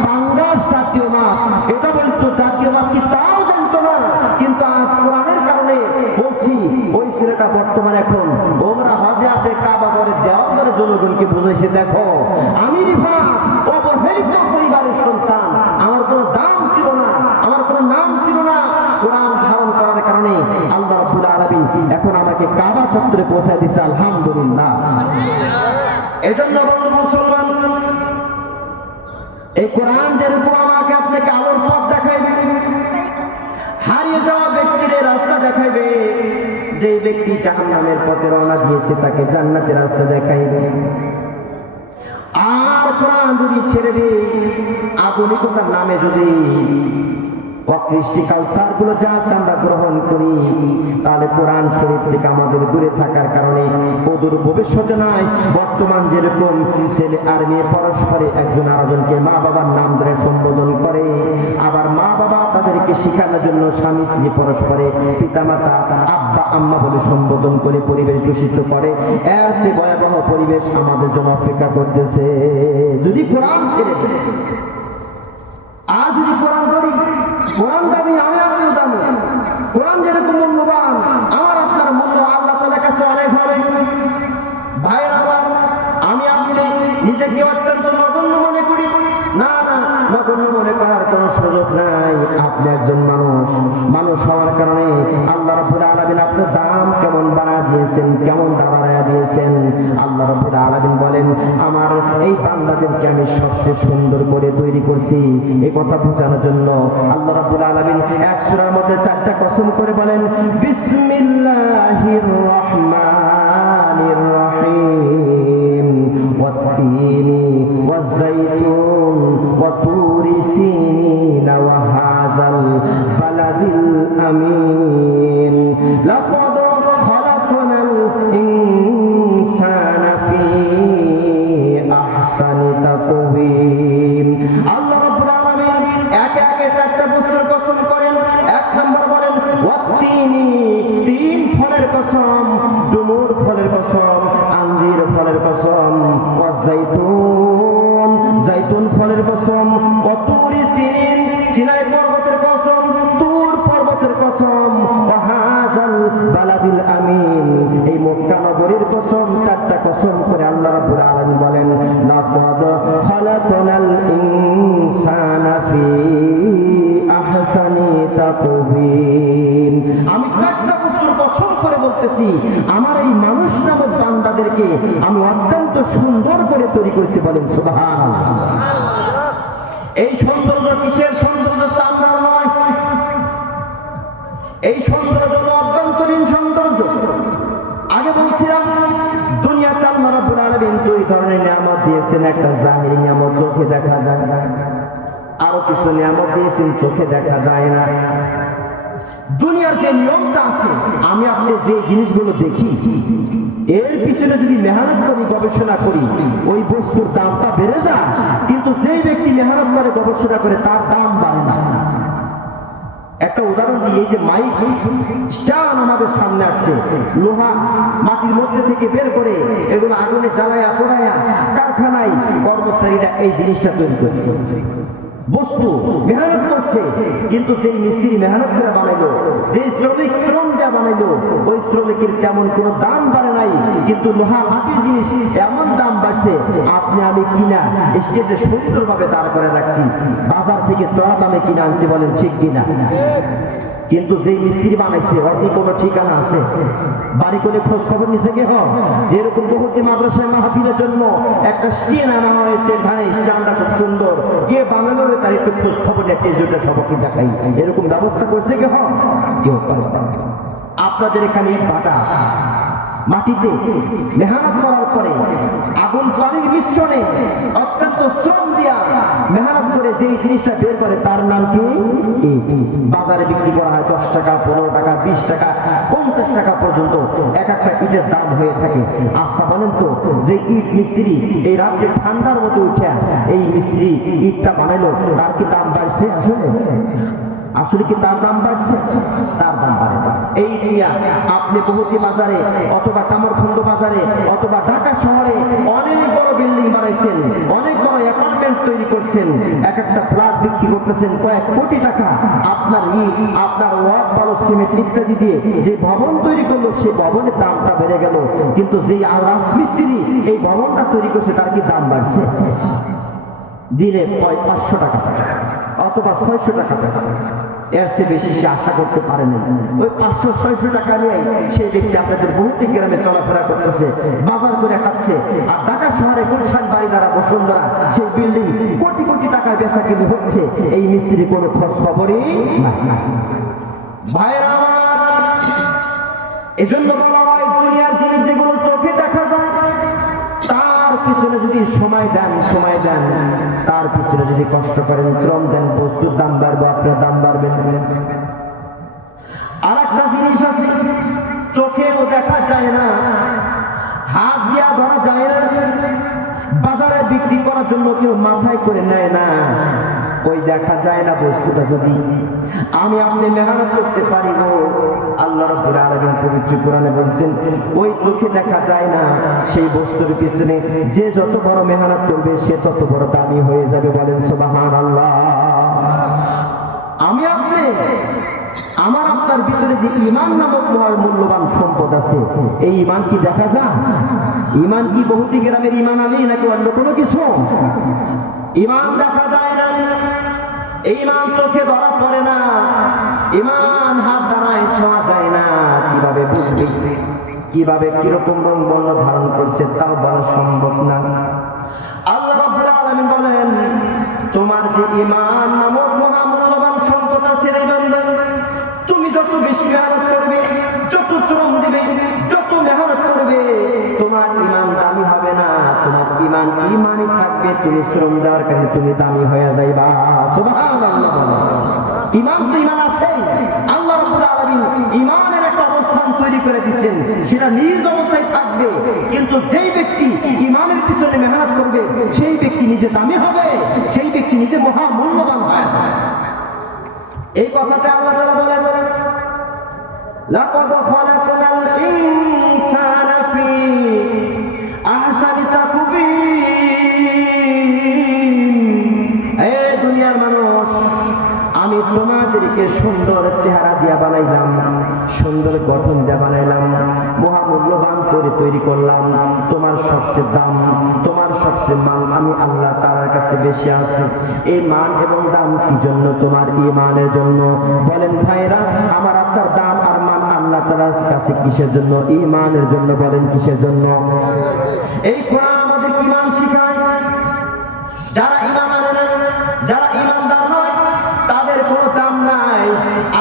পাঙ্গাস জাতীয় মাছ, এটা বলতো জাতীয় মাছ কি তাও জানতো না, কিন্তু আজ কোরআনের কারণে বলছি ওই ছেলেটা বর্তমানে এখন ওমরা হজে আছে, কাবা ঘরে দেওয়া করে জনগণকে বুঝাইছে, দেখো আমি রিফাত অবহেলিত পরিবারের সন্তান, আমার কোনো দাম ছিল না, আমার কোনো নাম ছিল না, কোরআন ধারণ করার কারণে আল্লাহ রাব্বুল আলামিন এখন আমাকে কাবা চত্বরে পৌঁছে দিয়েছে। আলহামদুলিল্লাহ। এজন্য বন্ধু মুসলমান, এই কোরআন যেরকম আমাকে আপনাকে আলোর পথ দেখাইবে, হারিয়ে যাওয়া ব্যক্তির রাস্তা দেখাইবে, যে ব্যক্তি জাহান্নামের পথে রওনা দিয়েছে তাকে জান্নাতের রাস্তা দেখাইবে। আর কোরআন যদি ছেড়ে দেয়, আধুনিকতার নামে যদি অকৃষ্টি কালচার গুলো যা আমরা গ্রহণ করি, তাহলে কোরআন শরীফ থেকে আমাদের দূরে থাকার কারণে অদূর ভবিষ্যতে নয়, বর্তমান যেরকম ছেলে আর মেয়ে পরস্পরে একজন আরেকজনকে মা বাবার নাম ধরে সম্বোধন করে, আবার মা বাবা তাদেরকে শেখানোর জন্য স্বামী স্ত্রী পরস্পরে পিতামাতা আব্বা আম্মা বলে সম্বোধন করে পরিবেশ দূষিত করে, এর সে ভয়াবহ পরিবেশ আমাদের জন্য অপেক্ষা করতেছে। যদি কোরআন ছেড়ে দেয়, আর যদি কোরআন করি, কোরআন দামি, আমি আপনিও দামি, কোরআন যেরকম মূল্যবান, আমার আপনার মূল্য আল্লাহ তাআলার কাছে অনেক হবে। ভাইয়ের আবার আমি আপনি নিজেকে অত্যন্ত নগণ্য মনে করি না, না, নগণ্য মনে করার কোনো সুযোগ নাই। আপনি একজন মানুষ, মানুষ হওয়ার কারণে আল্লাহ রাব্বুল আলামিন আপনার দাম কেমন বাড়া দিয়েছেন, কেমন দাঁড়ায়া দিয়েছেন। আল্লাহ রাব্বুল আলামিন বলেন, আমার এই বান্দাদেরকে আমি সবচেয়ে সুন্দর করে তৈরি করছি। এই কথা বোঝানোর জন্য আল্লাহ রাব্বুল আলামিন এক সূরার মধ্যে 4টা কসম করে বলেন, বিসমিল্লাহির রহমানির রহিম, ওয়াত-তিনি ওয়াজ-যাইতুন ওয়া-তুরি সিনিন ওয়া হাযাল বালাদিল আমিন, লাকাদ খালাকনাল ইনসানা ফি আহসানি তাকওয়িম। আল্লাহ রাব্বুল আলামিন একে একে 4টা বস্তুর কসম করেন। এক নম্বর বলেন ওয়াত-তিনি, 3 ফলের কসম, ডুমুর ফলের কসম, আঞ্জির ফলের কসম, ওয়াজ-যাইতুন, যাইতুন ফলের কসম, ওয়া-তুরি সিনিন, সিনাই পর্বতের কসম, তুর পর্বতের কসম, ওয়া হাযাল বালাদিল আমিন, এই মক্কা নগরীর কসম। 4টা কসম করে আল্লাহ রাব্বুল আলামিন বলেন, লাকাদ খালাকনাল ইনসানা ফি আহসানি তাকওয়িম। আমি 4টা বস্তুর কসম করে বলতেছি, আমার এই মানুষ নামক বান্দাদেরকে আমি অত্যন্ত সুন্দর করে তৈরি করেছি। বলেন সুবহানাল্লাহ। এই সৌন্দর্য কিসের সৌন্দর্য? চামড়ার নয়, এই সৌন্দর্য হলো অভ্যন্তরীণ সৌন্দর্য। আগে বলছিলাম দুনিয়াতে আল্লাহ রাব্বুল আলামিন 2 ধরনের নিয়ামত দিয়েছেন, একটা জাহিরি নিয়ামত, চোখে দেখা যায়, আরো কিছু নিয়ামত দিয়েছেন চোখে দেখা যায় না। দুনিয়ার যে নিয়মটা আছে, আমি আপনি যে জিনিসগুলো দেখি, এর পিছনে যদি মেহনত করি, গবেষণা করি, ওই বস্তুর দামটা বেড়ে যায়, কিন্তু যেই ব্যক্তি মেহনত করে, গবেষণা করে, তার দাম বাড়ে না। একটা উদাহরণ দিই, এই যে মাইক স্টান আমাদের সামনে আসছে, লোহা মাটির মধ্যে থেকে বের করে এগুলো আগুনে জ্বালায়া পোড়ায়া কারখানায় কর্মচারীরা এই জিনিসটা তৈরি করছে, বস্তু মেহনত করছে। কিন্তু যেই মিস্ত্রি মেহনত করে বানাইলো, যে শ্রমিক শ্রম দেওয়া বানাইলো, ওই শ্রমিকের তেমন কোনো দাম বাড়ে নাই, কিন্তু লোহা মাটির জিনিস এমন দাম বাড়ছে, আপনি আমি কিনা স্টেজে সুন্দরভাবে দাঁড় করে রাখছি, বাজার থেকে চড়া দামে কিনে আনছি, বলেন ঠিক কিনা? কিন্তু যেই মিস্ত্রি বানাইছে ওর কি কোনো ঠিকানা আছে? বাড়ি করে খোঁজ খবর নিছে কে? যেরকম বহুতে মাদ্রাসায় মাহফিলের জন্য একটা স্টেন আনা হয়েছে, এখানে স্ট্যান্ডটা খুব সুন্দর, কে বানালো তার একটু খোঁজ খবর নিয়ে টেজুটা সবাইকে দেখাই, এরকম ব্যবস্থা করছে কে? কেউ করে না। আপনাদের এখানে ভাটা মাটিতে মেহনত করার পরে আগুন পানির মিশ্রণে অত্যন্ত শ্রম দিয়া মেহনত করে যেই জিনিসটা বের করে তার নাম কি? বাজারে বিক্রি করা হয় 10 টাকা, 15 টাকা, 20 টাকা, 50 টাকা পর্যন্ত এক একটা ইটের দাম হয়ে থাকে। আচ্ছা বলেন তো, যে ইট মিস্ত্রি এই রাত্রে ঠান্ডার মতো উঠে এই মিস্ত্রি ইটটা বানাইলো, তার কি দাম বাড়ছে? আসলে কি তার দাম বাড়ছে? তার দাম বাড়ে না। এই নিয়ে আপনি বহুতি বাজারে অথবা কামরখন্দ বাজারে অথবা ঢাকা শহরে অনেক বড় বিল্ডিং বানাইছেন, অনেক বড় অ্যাপার্টমেন্ট তৈরি করছেন, এক একটা ফ্ল্যাট বিক্রি করতেছেন কয়েক কোটি টাকা। আপনার আপনার ওয়ার্ড বালু সিমেন্ট ইত্যাদি দিয়ে যে ভবন তৈরি করলো, সেই ভবনের দামটা বেড়ে গেল, কিন্তু যে রাজমিস্ত্রি এই ভবনটা তৈরি করছে তার কি দাম বাড়ছে? দিনে 500 টাকা অথবা 600 টাকা পাচ্ছে, এর চেয়ে বেশি সে আশা করতে পারে না। ওই 500-600 টাকা নিয়ে সেই ব্যক্তি আপনাদের বহুতি গ্রামে চলাফেরা করতেছে, বাজার করে খাচ্ছে। আর ঢাকা শহরে গুলশান, বাড়িধারা, বসুন্ধরা সেই বিল্ডিং কোটি কোটি টাকা বেচা কিনে হচ্ছে, এই মিস্ত্রি কোনো খোঁজ খবরই নাই। ভাইরা আমার, এজন্য বলা হয় দুনিয়ার জিনিস যেগুলো চোখে দেখা যায় তার পিছনে যদি সময় দেন, তার পিছনে যদি কষ্ট করেন, শ্রম দেন, বস্তুর দাম বাড়বে, আপনার দাম বাড়বে। আর একটা জিনিস আছে, চোখেও দেখা যায় না, হাত দিয়া ধরা যায় না, বাজারে বিক্রি করার জন্য কেউ মাথায় করে নেয় না, ওই দেখা যায় না বস্তুটা যদি আমি আপনি মেহনত করতে পারি গো, আল্লাহ রাব্বুল আলামিন পবিত্র কোরআনে বলছেন ওই চোখে দেখা যায় না সেই বস্তুর পিছনে যে যত বড় মেহনত করবে সে তত বড় দামি হয়ে যাবে, বলেন সুবহানাল্লাহ। আমি আপনি আমার আপনার ভিতরে যে ঈমান নামক মূল্যবান সম্পদ আছে, এই ঈমান কি দেখা যায়? ঈমান কি বহুতি গ্রামের ঈমান আলী নাকি অন্য কোনো কিছু? ঈমান দেখা যায় না, ঈমান চোখে ধরা পড়ে না, ঈমান হাত দ্বারায় ছোঁয়া যায় না। কিভাবে বুঝবে, কিভাবে কিরকম রং বর্ণ ধারণ করছে তাও বলা সম্ভব না। আল্লাহ রাব্বুল আলামিন বলেন তোমার যে ঈমান নামক মহামূল্যবান সম্পদ আছে রে বান্দা, তুমি যত বেশি মেহনত করবে, যত শ্রম দিবে, যত মেহনত করবে, তোমার ঈমান দামি হবে না, তোমার ঈমান ঈমানই থাকবে। তুমি শ্রম দেওয়ার কারণে তুমি দামি হয়ে যাইবা। সুবহানাল্লাহ। ঈমান তো ঈমান আছে, আল্লাহ রাব্বুল আলামিন ঈমানের একটা অবস্থান তৈরি করে দিয়েছেন, সেটা নিজ অবস্থায় থাকবে। কিন্তু যেই ব্যক্তি ঈমানের পিছনে মেহনত করবে সেই ব্যক্তি নিজে দামি হবে, সেই ব্যক্তি নিজে মহামূল্যবান হয়ে যাবে। এই কথাটা আল্লাহ তাআলা বলেন লাকাদ খালাকনাল ইনসানা ফি আহসানি তাকবীর। এই দুনিয়ার মানুষ, আমি তোমাদেরকে সুন্দর চেহারা দিয়া বানাইলাম, সুন্দর গঠন দিয়া বানাইলাম, মহামূল্যবান করে তৈরি করলাম। তোমার সবচেয়ে দাম, তোমার সবচেয়ে মান আমি আল্লাহ তাআলার কাছে বেশি আছে। এই মান এবং দাম কি জন্য? তোমার ঈমানের জন্য। বলেন ভাইরা, আমার আপনার দাম আর মান আল্লাহ তাআলার কাছে কিসের জন্য? ঈমানের জন্য। বলেন কিসের জন্য? এই কোরআন আমাদের ঈমান শিখায়। যারা ঈমান আনে না, যারা ঈমানদার নয়, তাদের কোনো দাম নাই।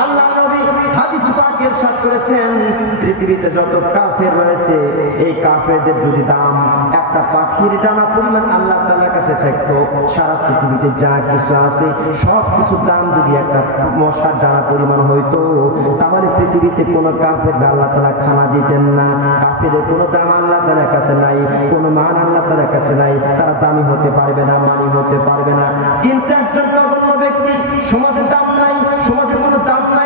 আল্লাহ নবী হাদিস পাকে ইরশাদ করেছেন পৃথিবীতে যত কাফের রয়েছে এই কাফেরদের যদি দাম একটা পাখির ডানা পরিমাণ আল্লাহ তাআলার কাছে থাকতো, সারা পৃথিবীতে যা কিছু আছে সব কিছুর দাম যদি একটা মশার ডানা পরিমাণ হইতো, তাহলে পৃথিবীতে কোনো কাফের আল্লাহ তাআলা খানা দিতেন না। কাফেরের কোনো দাম আল্লাহ তাআলার কাছে নাই, কোনো মান আল্লাহ তাআলার কাছে নাই, তারা দামি হতে পারবে না, মানি হতে পারবে না। কিন্তু একজন নগণ্য ব্যক্তি, সমাজের দাম নাই, সমাজের কোনো দাম নাই,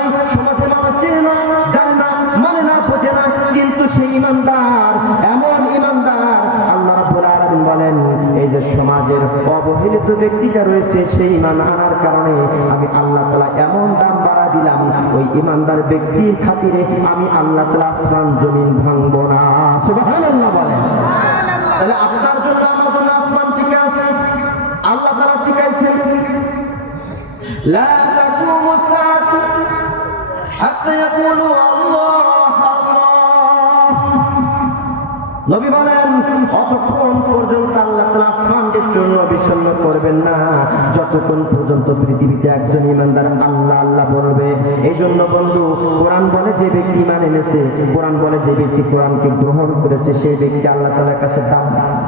সমাজের অবহেলিত ব্যক্তিটা রয়েছে, সেই ঈমান আনার কারণে আমি আল্লাহ তাআলা এমন দাম বাড়া দিলাম, ওই ঈমানদার ব্যক্তির খাতিরে আমি আল্লাহ তাআলা আসমান জমিন ভাঙবো না। সুবহানাল্লাহ বলেন। তাহলে আপনার জন্য আমার জন্য আসমান ঠিক আছে, আল্লাহ তাআলা ঠিক আছে। লা তাকুমু সাআতু হাত্তা ইয়াকুলু আল্লাহ আল্লাহ। নবী বলেন অতক্ষণ পর্যন্ত আল্লাহ তাআলা আসমানকে চূর্ণ বিচ্ছিন্ন করবেন না যতক্ষণ পর্যন্ত পৃথিবীতে একজন ঈমানদার আল্লাহ আল্লাহ বলবে। এই জন্য বন্ধু, কোরআন বলে যে ব্যক্তি ঈমান এনেছে, কোরআন বলে যে ব্যক্তি কোরআনকে গ্রহণ করেছে, সেই ব্যক্তি আল্লাহ তাআলার কাছে দাম,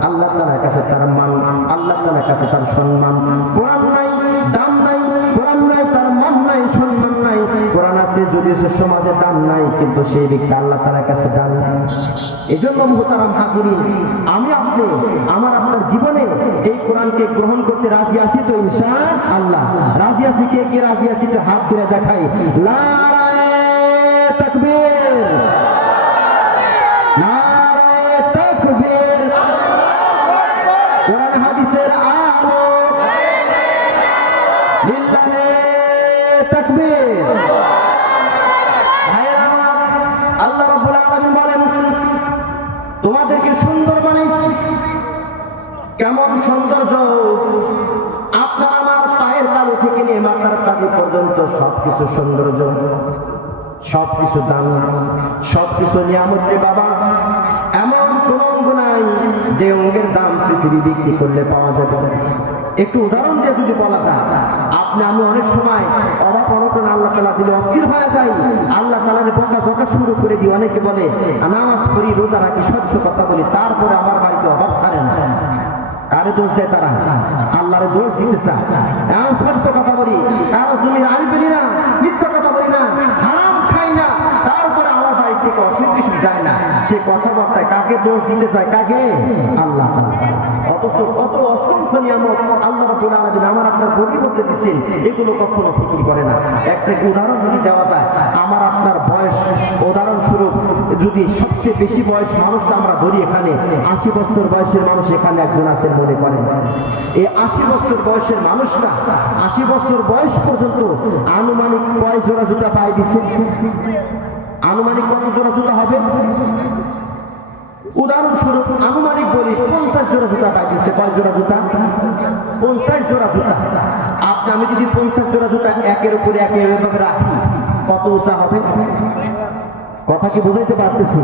আল্লাহ তাআলার কাছে তার মান, আল্লাহ তাআলার কাছে তার সম্মান। কোরআন নাই, দাম নাই, কোরআন নাই, তার মান নাই, সম্মান নাই। কোরআন আছে যদিও সমাজে দাম নাই, কিন্তু সেই ব্যক্তি আল্লাহ তাআলার কাছে দাম। এই জন্য মুহতারাম হাজিরিন, আমি আপনি আমার আপনার জীবনে এই কোরআনকে গ্রহণ করতে রাজি আছি তো? ইনশাআল্লাহ রাজি আছি। কে কে রাজি আছি একটু হাত তুলে দেখাই। নারায়ে তাকবীর, নারায়ে তাকবীর। কোরআন হাদিসের আলো, লিল্লাহি তাকবীর। আল্লাহ রাব্বুল আলামিন বলেন তোমাদেরকে সুন্দর বানাইছি। কেমন সৌন্দর্য! আপনার আমার পায়ের তালু থেকে নিয়ে মাথার চাঁদি পর্যন্ত সবকিছু সৌন্দর্য, সবকিছু দাম, সবকিছু নিয়ামত রে বাবা। এমন কোন অঙ্গ নাই যে অঙ্গের দাম পৃথিবী বিক্রি করলে পাওয়া যাবে। একটু উদাহরণ দিয়ে যদি বলা যায়, আপনি আমি অনেক সময় অভাব অনটন আল্লাহ তাআলা দিলে অস্থির হয়ে যাই, আল্লাহ তাআলার বকা ঝকা শুরু করে দিই। অনেকে বলে নামাজ পড়ি, রোজা রাখি, সত্য কথা বলি, তারপরে আমার বাড়িতে অভাব ছাড়ে না। কারে দোষ দেয় তারা? আল্লাহর দোষ দিতে চায়। এমন সত্য কথা বলি, কারো জমির আইল বলি না, মিথ্যা কথা বলি না, হারাম খাই না, তারপরে আমার বাড়ি থেকে অসুখ কিছু যায় না। সে কথাবার্তায় কাকে দোষ দিতে চায়? কাকে? আল্লাহ তাআলা। অথচ কত অসংখ্য নিয়ামত আল্লাহ রাব্বুল আলামিন আমার আপনার গরিব করতে দিচ্ছেন, এগুলো কখনো ফিকির করে না। একটা উদাহরণ যদি দেওয়া যায়, আমার আপনার বয়স, উদাহরণস্বরূপ যদি সবচেয়ে বেশি বয়স মানুষটা আমরা ধরি, এখানে 80 বছর বয়সের মানুষ এখানে একজন আছেন মনে করেন। এই 80 বছর বয়সের মানুষটা 80 বছর বয়স পর্যন্ত আনুমানিক কয় জোড়া জুতা পায়ে দিচ্ছে? আনুমানিক কত জোড়া জুতা হবে? উদাহরণস্বরূপ আনুমানিক বলি 50 জোড়া জুতা পাই দিচ্ছে। কয় জোড়া জুতা? 50 জোড়া জুতা। আপনি আমি যদি 50 জোড়া জুতা একের উপরে একে এভাবে রাখি, কত উঁচা হবে? কথা কি বুঝাইতে পারতেছি?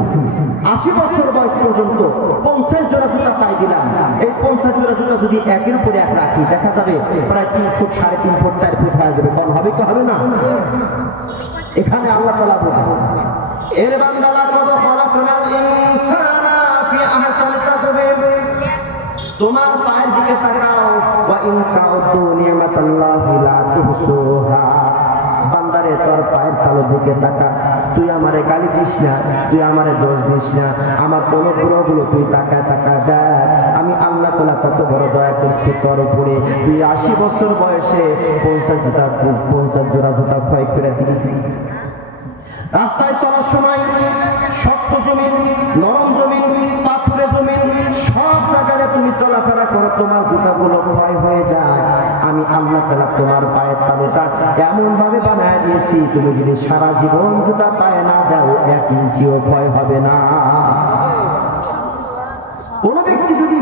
80 বছর বয়স পর্যন্ত 50 জোড়া জুতা পাই দিলাম। এই 50 জোড়া জুতা যদি একের উপরে এক রাখি, দেখা যাবে প্রায় 3 ফুট, 3.5 ফুট, 4 ফুট হয়ে যাবে। কম হবে কি হবে না? এখানে আল্লাহ তাআলা বলেন, এর বান্দারা কত খলাকনাল ইনসানা ফি আহসানি তাকওয়িম। তোমার পায়ের দিকে তাকাও। ওয়া ইন তাউদু নি'মাতাল্লাহি লা তুহসুহা। বান্দারে তোর পায়ের তালু দিকে তাকা। তুই আমারে গালি দিস না, তুই আমারে দোষ দিস না, আমার অনুগ্রহগুলো তুই তাকায় তাকায় দেখ। আমি আল্লাহ তাআলা কত বড় দয়া করছি তোর উপরে। তুই 80 বছর বয়সে 50 জোড়া জুতা ক্ষয় করে দিলি। রাস্তায় চলার সময় শক্ত জমিন, নরম জমিন, পাথুরে জমিন, সব জায়গায় তুমি চলাফেরা করো, তোমার জুতাগুলো ক্ষয় হয়ে যায়। আমি আল্লাহ তাআলা তোমার পায়ের তালুটা এমন ভাবে বানায় দিয়েছি, তুমি যদি সারা জীবন জুতা পায়ে না দাও 1 ইঞ্চিও ক্ষয় হবে না। কোন ব্যক্তি যদি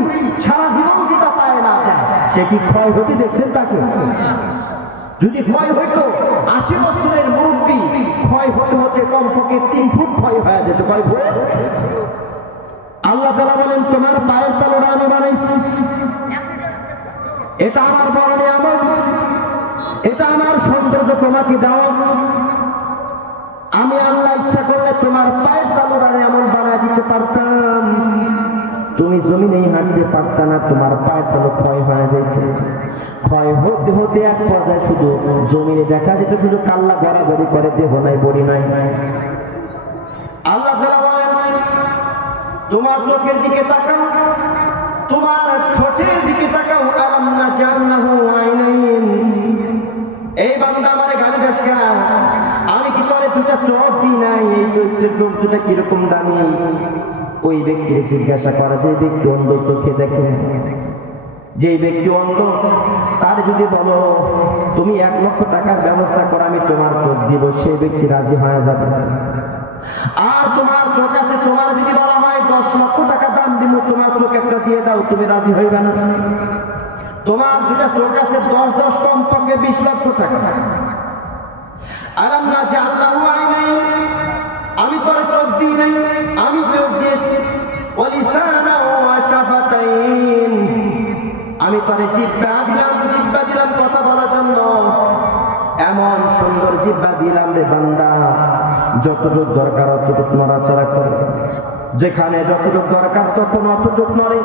সারা জীবন জুতা পায়ে না দেয়, সে কি ক্ষয় হতে দেখছেন তাকে? যদি ক্ষয় হইতো 80 বছরের মুরব্বী, ক্ষয় হতে হতে কমপক্ষে 3 ফুট ক্ষয় হয়ে যেত। কয় ফুট? আল্লাহ তাআলা বলেন তোমার পায়ের তালুটা আমি বানাইছি, এটা আমার বড় নিয়ামত, এটা আমার সৌন্দর্য তোমাকে দাও। আমি আল্লাহ ইচ্ছা করলে তোমার পায়ের তালুটা এমন বানায় দিতে পারতাম, তুমি জমিনেই হাঁটতে পারতা না, তোমার পায়ের তালু ক্ষয় হয়ে যেত। ক্ষয় হতে হতে এক পর্যায়ে শুধু জমিনে দেখা যেত শুধু কাল্লা গড়াগড়ি করে, দেহ নাই, বড়ি নাই। আল্লাহ তাআলা বলেন তোমার চোখের দিকে তাকাও, তোমার ঠোঁটের দিকে তাকাও। আলাম নাজআলহু আইনাইন। এই বান্দা আমারে গালি দাস কেন? আমি কি তোরে দুটা চোখ দিই নাই? এই চোখ দুটা কিরকম দামি? ওই ব্যক্তির জিজ্ঞাসা করা, যে ব্যক্তি অন্ধ চোখে দেখে, যে ব্যক্তি অন্ধ তার যদি বলো তুমি 1 লক্ষ টাকার ব্যবস্থা করো আমি তোমার চোখ দিব, সেই ব্যক্তি রাজি হয়ে যাবে। আর তোমার চোখ আছে, তোমার যদি বলা হয় 10 লক্ষ টাকা দাম দিব তোমার চোখ একটা দিয়ে দাও, তুমি রাজি হইবে না। তোমার দুটা চোখ আছে, 10 কমপক্ষে 20 লক্ষ টাকা। আলাম না যে আল্লাহু আইনাইন, আমি তোর চোখ দিই নাই, আমি চোখ দিয়েছি। ওয়ালিসানা ওয়া শাফাতাইন, আমি তোরে জিহ্বা দিলাম কথা বলার জন্য। এমন সুন্দর জিহ্বা দিলাম রে বান্দা, যতটুকু দরকার অতটুকু নড়াচড়া করে, যেখানে যতটুকু দরকার তখন অতটুকু নড়ে।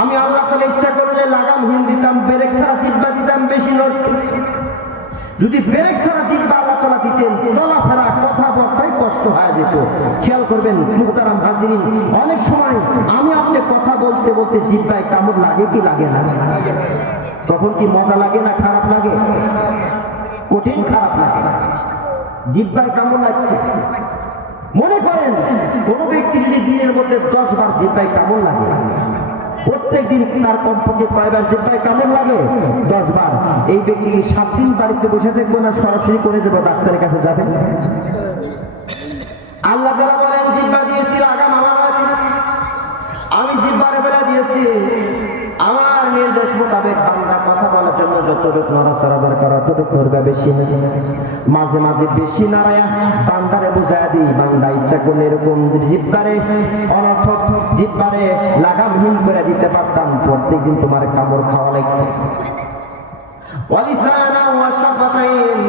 আমি আল্লাহ তাআলা ইচ্ছা করলে লাগামহীন দিতাম, ব্রেক ছাড়া জিহ্বা দিতাম, বেশি নড়ত। যদি ব্রেক ছাড়া জিহ্বা আল্লাহ তাআলা দিতেন, চলাফেরা কথাবার্তায় কষ্ট হয়ে যেত। খেয়াল করবেন মুহতারাম হাজিরিন, অনেক সময় আমি আপনি কথা বলতে বলতে জিহ্বায় কামড় লাগে কি লাগে না? তখন কি মজা লাগে না খারাপ লাগে? কঠিন খারাপ লাগে। জিহ্বায় কামড় লাগছে। মনে করেন কোন ব্যক্তি যদি দিনের মধ্যে 10 বার জিহ্বায় কামড় লাগে, প্রত্যেক দিন তার কমপক্ষে কয়বার জিহ্বায় কামড় লাগে? 10 বার। এই ব্যক্তি 7 দিন বাড়িতে বসে থাকবো না সরাসরি করে যাবো ডাক্তারের কাছে যাবে? আল্লাহ তাআলা বলেন জিহ্বা দিয়েছি লাগাম আমার হাতে, আমি জিহ্বারে বলে দিয়েছি আমার নির্দেশ মোতাবেক বান্দা কথা বলার জন্য যতটুকু নড়াচড়া দরকার অতটুকু করবে, বেশি না। মাঝে মাঝে বেশি নাড়ায়া বান্দারে বুঝায় দিই, বান্দা ইচ্ছা করলে এরকম জিহ্বারে অনর্থক জিহ্বারে লাগামহীন করে দিতে পারতাম, প্রত্যেকদিন তোমার কামড় খাওয়া লাগবে। ওয়ালিসানা ওয়া শাফাতাইন,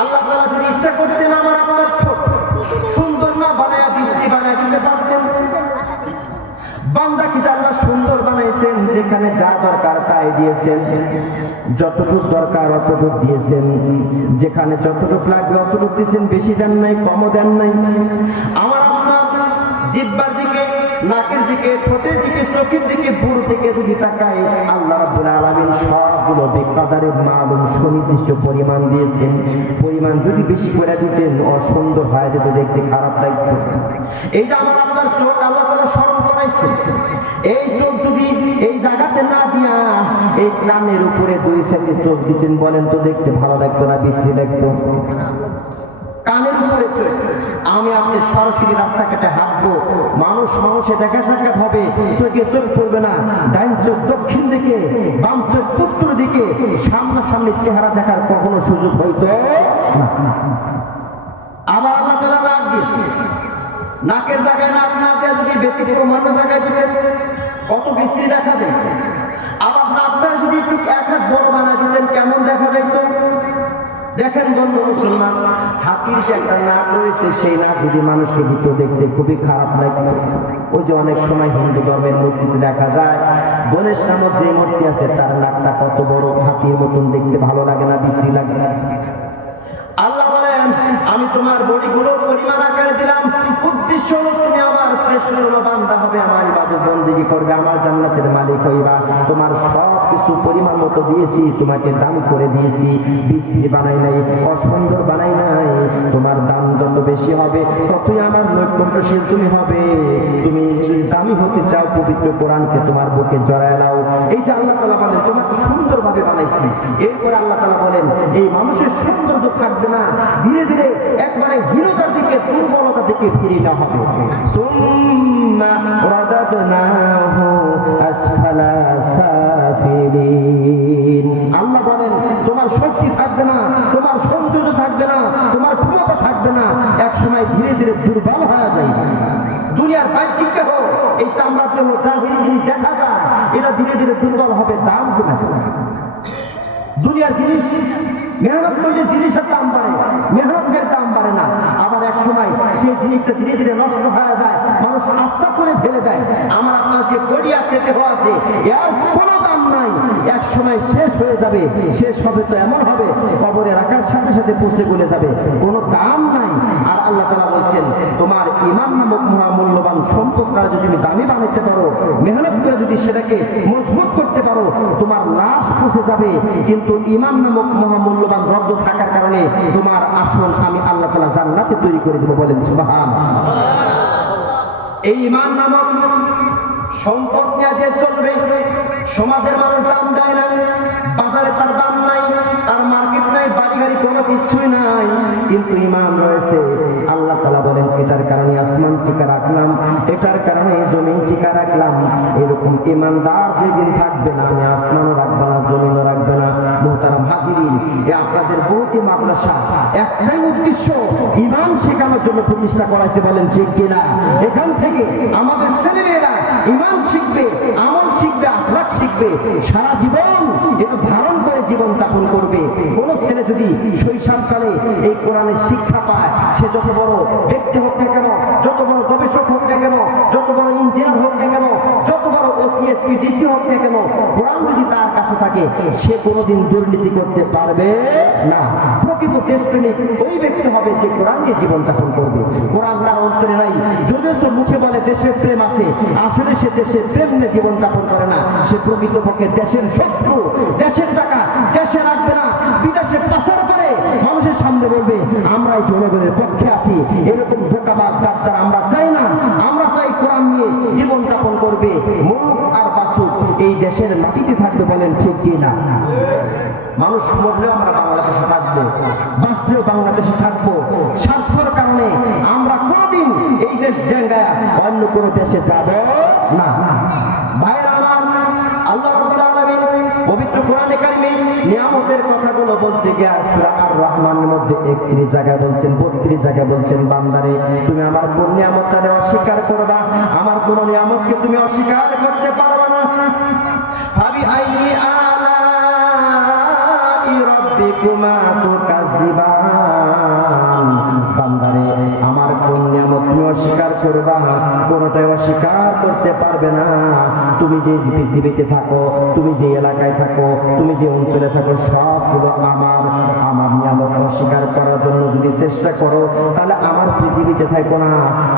আল্লাহ তাআলা যদি ইচ্ছা করতেন আমার আপনার সুন্দর না বানায়া বিশ্রী বানায় দিতে পারতেন। বান্দাকে আল্লাহ সুন্দর বানাইছেন, যেখানে যা দরকার তাই দিয়েছেন, যতটুকু দরকার অতটুকু দিয়েছেন, যেখানে যতটুকু লাগবে অতটুকু দিয়েছেন, বেশি দেন নাই কমও দেন নাই। আমার আপনার জিহ্বার দিকে, নাকের দিকে, ঠোঁটের দিকে, চোখের দিকে, বুড়ো দিকে যদি তাকায়, আল্লাহ রাব্বুল আলামিন সবগুলো বেকাদারে মালুম সুনির্দিষ্ট পরিমাণ দিয়েছেন। পরিমাণ যদি বেশি করে দিতেন অসুন্দর হয়ে যেত, দেখতে খারাপ লাগতো। এই যে আমার আপনার চোখ আল্লাহ তাআলা সরল করাইছে, এই চোখ যদি এই জায়গাতে না দিয়া এই কানের উপরে 2 সাইডে চোখ দিতেন, বলেন তো দেখতে ভালো লাগতো না বিশ্রী লাগতো? কানের উপরে চোখ, আমি আপনি সরাসরি রাস্তা কেটে হাঁটবো, মানুষে দেখা সাক্ষাৎ হবে, চোখে চোখ পড়বে না, ডাইন চোখ দক্ষিণ দিকে, বাম চোখ উত্তর দিকে, সামনাসামনি চেহারা দেখার কখনো সুযোগ হইতো না। আবার আল্লাহ তাআলা নাক দিয়েছে, নাকের জায়গায় নাক না দিয়ে যদি ব্যতিক্রম অন্য জায়গায় দিতেন কত বিশ্রী দেখা যায়। আবার নাকটা যদি একটু 1 হাত বড় বানায় দিতেন কেমন দেখা যেত? দেখেন বন্ধু মুসলমান, হাতির যে একটা নাক রয়েছে সেই নাক যদি মানুষকে দিত দেখতে খুবই খারাপ লাগে। ওই যে অনেক সময় হিন্দু ধর্মের মূর্তিতে দেখা যায় গণেশ নামক যে মূর্তি আছে তার নাকটা কত বড়, হাতির মতন দেখতে ভালো লাগে না, বিশ্রী লাগে। আল্লাহ বলেন আমি তোমার বডিগুলো পরিমাণ আকারে দিলাম, উদ্দেশ্য হলো তুমি আমার শ্রেষ্ঠ বান্দা হবে, আমার ইবাদত বন্দেগী করবে, আমার জান্নাতের মালিক হইবা। তোমার সব কিছু পরিমাণ মতো দিয়েছি, তোমাকে দাম করে দিয়েছি, বিশ্রী বানাই নাই, অসুন্দর বানাই নাই। তোমার দাম যত বেশি হবে ততই আমার নৈকট্যশীল তুমি হবে। তুমি যদি দামি হতে চাও পবিত্র কোরআনকে তোমার বুকে জড়ায় নাও। এই যে আল্লাহ তাআলা বলেন তোমাকে সুন্দরভাবে বানাইছি, এরপরে আল্লাহ তাআলা বলেন এই মানুষের সৌন্দর্য থাকবে না, ধীরে ধীরে একবারে হীনতার দিকে, দুর্বলতা দিকে ফিরিয়ে নেওয়া হবে। সুম্মা রাদাদনাহু আসফালা সাফিলিন, আল্লাহ বলেন তোমার শক্তি থাকবে না, তোমার সৌন্দর্য থাকবে না, তোমার ক্ষমতা থাকবে না, এক সময় ধীরে ধীরে দুর্বল হয়ে যায়। দুনিয়ার বাহ্যিক দেহ, এই চামড়াতে যা জিনিস দেখা যায় এটা ধীরে ধীরে দুর্বল হবে, দাম কমে যাবে। দুনিয়ার জিনিস মেহনত করলে জিনিসের দাম বাড়ে, মেহনতের দাম বাড়ে না। আবার এক সময় সেই জিনিসটা ধীরে ধীরে নষ্ট হয়ে যায়, মানুষ আস্থা করে ফেলে দেয়। আমার আপনার যে বডি আছে, দেহ আছে, এর কোনো দাম নাই, এক সময় শেষ হয়ে যাবে। শেষ হবে তো এমন হবে কবরে রাখার সাথে সাথে পচে গলে যাবে, কোনো দাম নাই। আর আল্লাহ তাআলা বলছেন তোমার ঈমান নামক মহামূল্যবান সম্পদটা যদি তুমি দামি বানাতে পারো, মেহনত করে যদি সেটাকে মজবুত করতে পারো, তোমার লাশ পচে যাবে, কিন্তু ঈমান নামক মহামূল্যবান রব্দ থাকার কারণে তোমার আসন আমি আল্লাহ তাআলা জান্নাতে তৈরি করে দেব। বলেন সুবহানাল্লাহ। এই ঈমান নামক সম্পদ নিয়ে যে চলবে, সমাজের মানুষ দাম দেয় না, বাজারে তার দাম নাই, তার মার্কেট নাই, বাড়ি গাড়ি কোনো কিছুই নাই, কিন্তু ঈমান রয়েছে। আল্লাহ তাআলা বলেন এটার কারণে আসমান টিকা রাখলাম, এটার কারণে জমিন টিকা রাখলাম। এরকম ঈমানদার যেদিন থাকবে না, আমি আসমানও রাখবো না, জমিনও রাখবে না। মুহতারাম হাজিরিন, এ আপনাদের বহুতি মাদ্রাসা একটাই উদ্দেশ্য, ঈমান শেখানোর জন্য প্রতিষ্ঠা করাইছে, বলেন ঠিক কিনা? এখান থেকে আমাদের ছেলেমেয়েরা ঈমান শিখবে, আমল শিখবে, আখলাক শিখবে, সারা জীবন এটা ধারণ করে জীবন যাপন করবে। কোন ছেলে যদি শৈশবকালে এই কোরআনের শিক্ষা পায়, সে যত বড় ব্যক্তি হোক না কেন, যত বড় গবেষক হোক না কেন, যত বড় ইঞ্জিনিয়ার হোক না কেন, যত বড় ওসিএসপি ডিসি হোক না কেন, কোরআন যদি তার কাছে থাকে, সে কোনোদিন দুর্নীতি করতে পারবে না। প্রকৃত দেশপ্রেমিক ওই ব্যক্তি হবে যে কোরআন নিয়ে জীবন যাপন করবে। কোরআন তার অন্তরে নাই, যদিও তো মুখে বলে দেশের প্রেম আছে, আসলে সে দেশের প্রেম নিয়ে জীবন যাপন করে না। সে প্রকৃতপক্ষে দেশের শত্রু, দেশের টাকা দেশে রাখবে না, বিদেশে পাচার করে মানুষের সামনে বলবে আমরাই জনগণের পক্ষে আছি। এরকম বোকাবাজ গাদ্দার আমরা চাই না। আমরা চাই কোরআন নিয়ে জীবন যাপন করবে, মরুক আর বাঁচুক, এই দেশের মাটিতে থাকবে, বলেন ঠিক কি না? মানুষ মরলেও আমরা বাংলাদেশে থাকবো, বাঁচলেও বাংলাদেশে থাকবো। স্বার্থের কারণে আমরা কোনদিন এই দেশ ডেঙ্গায় অন্য কোন দেশে যাব না। ভাইরা আমার, আল্লাহ রাব্বুল আলামিন পবিত্র কোরআনে কারিমে নিয়ামতের কথাগুলো বলতে গিয়ে সূরা আর রহমানের মধ্যে 31 জায়গায় বলছেন, 32 জায়গায় বলছেন, বান্দারে তুমি আমার কোন নিয়ামতটা অস্বীকার করবা, আমার কোন নিয়ামতকে তুমি অস্বীকার করতে পারবে না। ভাবি আইনি আলাই রাব্বিকুমা তুকাজ্জিবান, বান্দারে আমার কোন নিয়ামত তুমি অস্বীকার করবা, কোনটাই অস্বীকার করতে পারবে না। তুমি যে পৃথিবীতে থাকো, তুমি যে এলাকায় থাকো, তুমি যে অঞ্চলে থাকো, সবগুলো আমার। আমার নিয়ামত অস্বীকার করার জন্য যদি চেষ্টা করো, তাহলে আমার পৃথিবীতে থাকো না,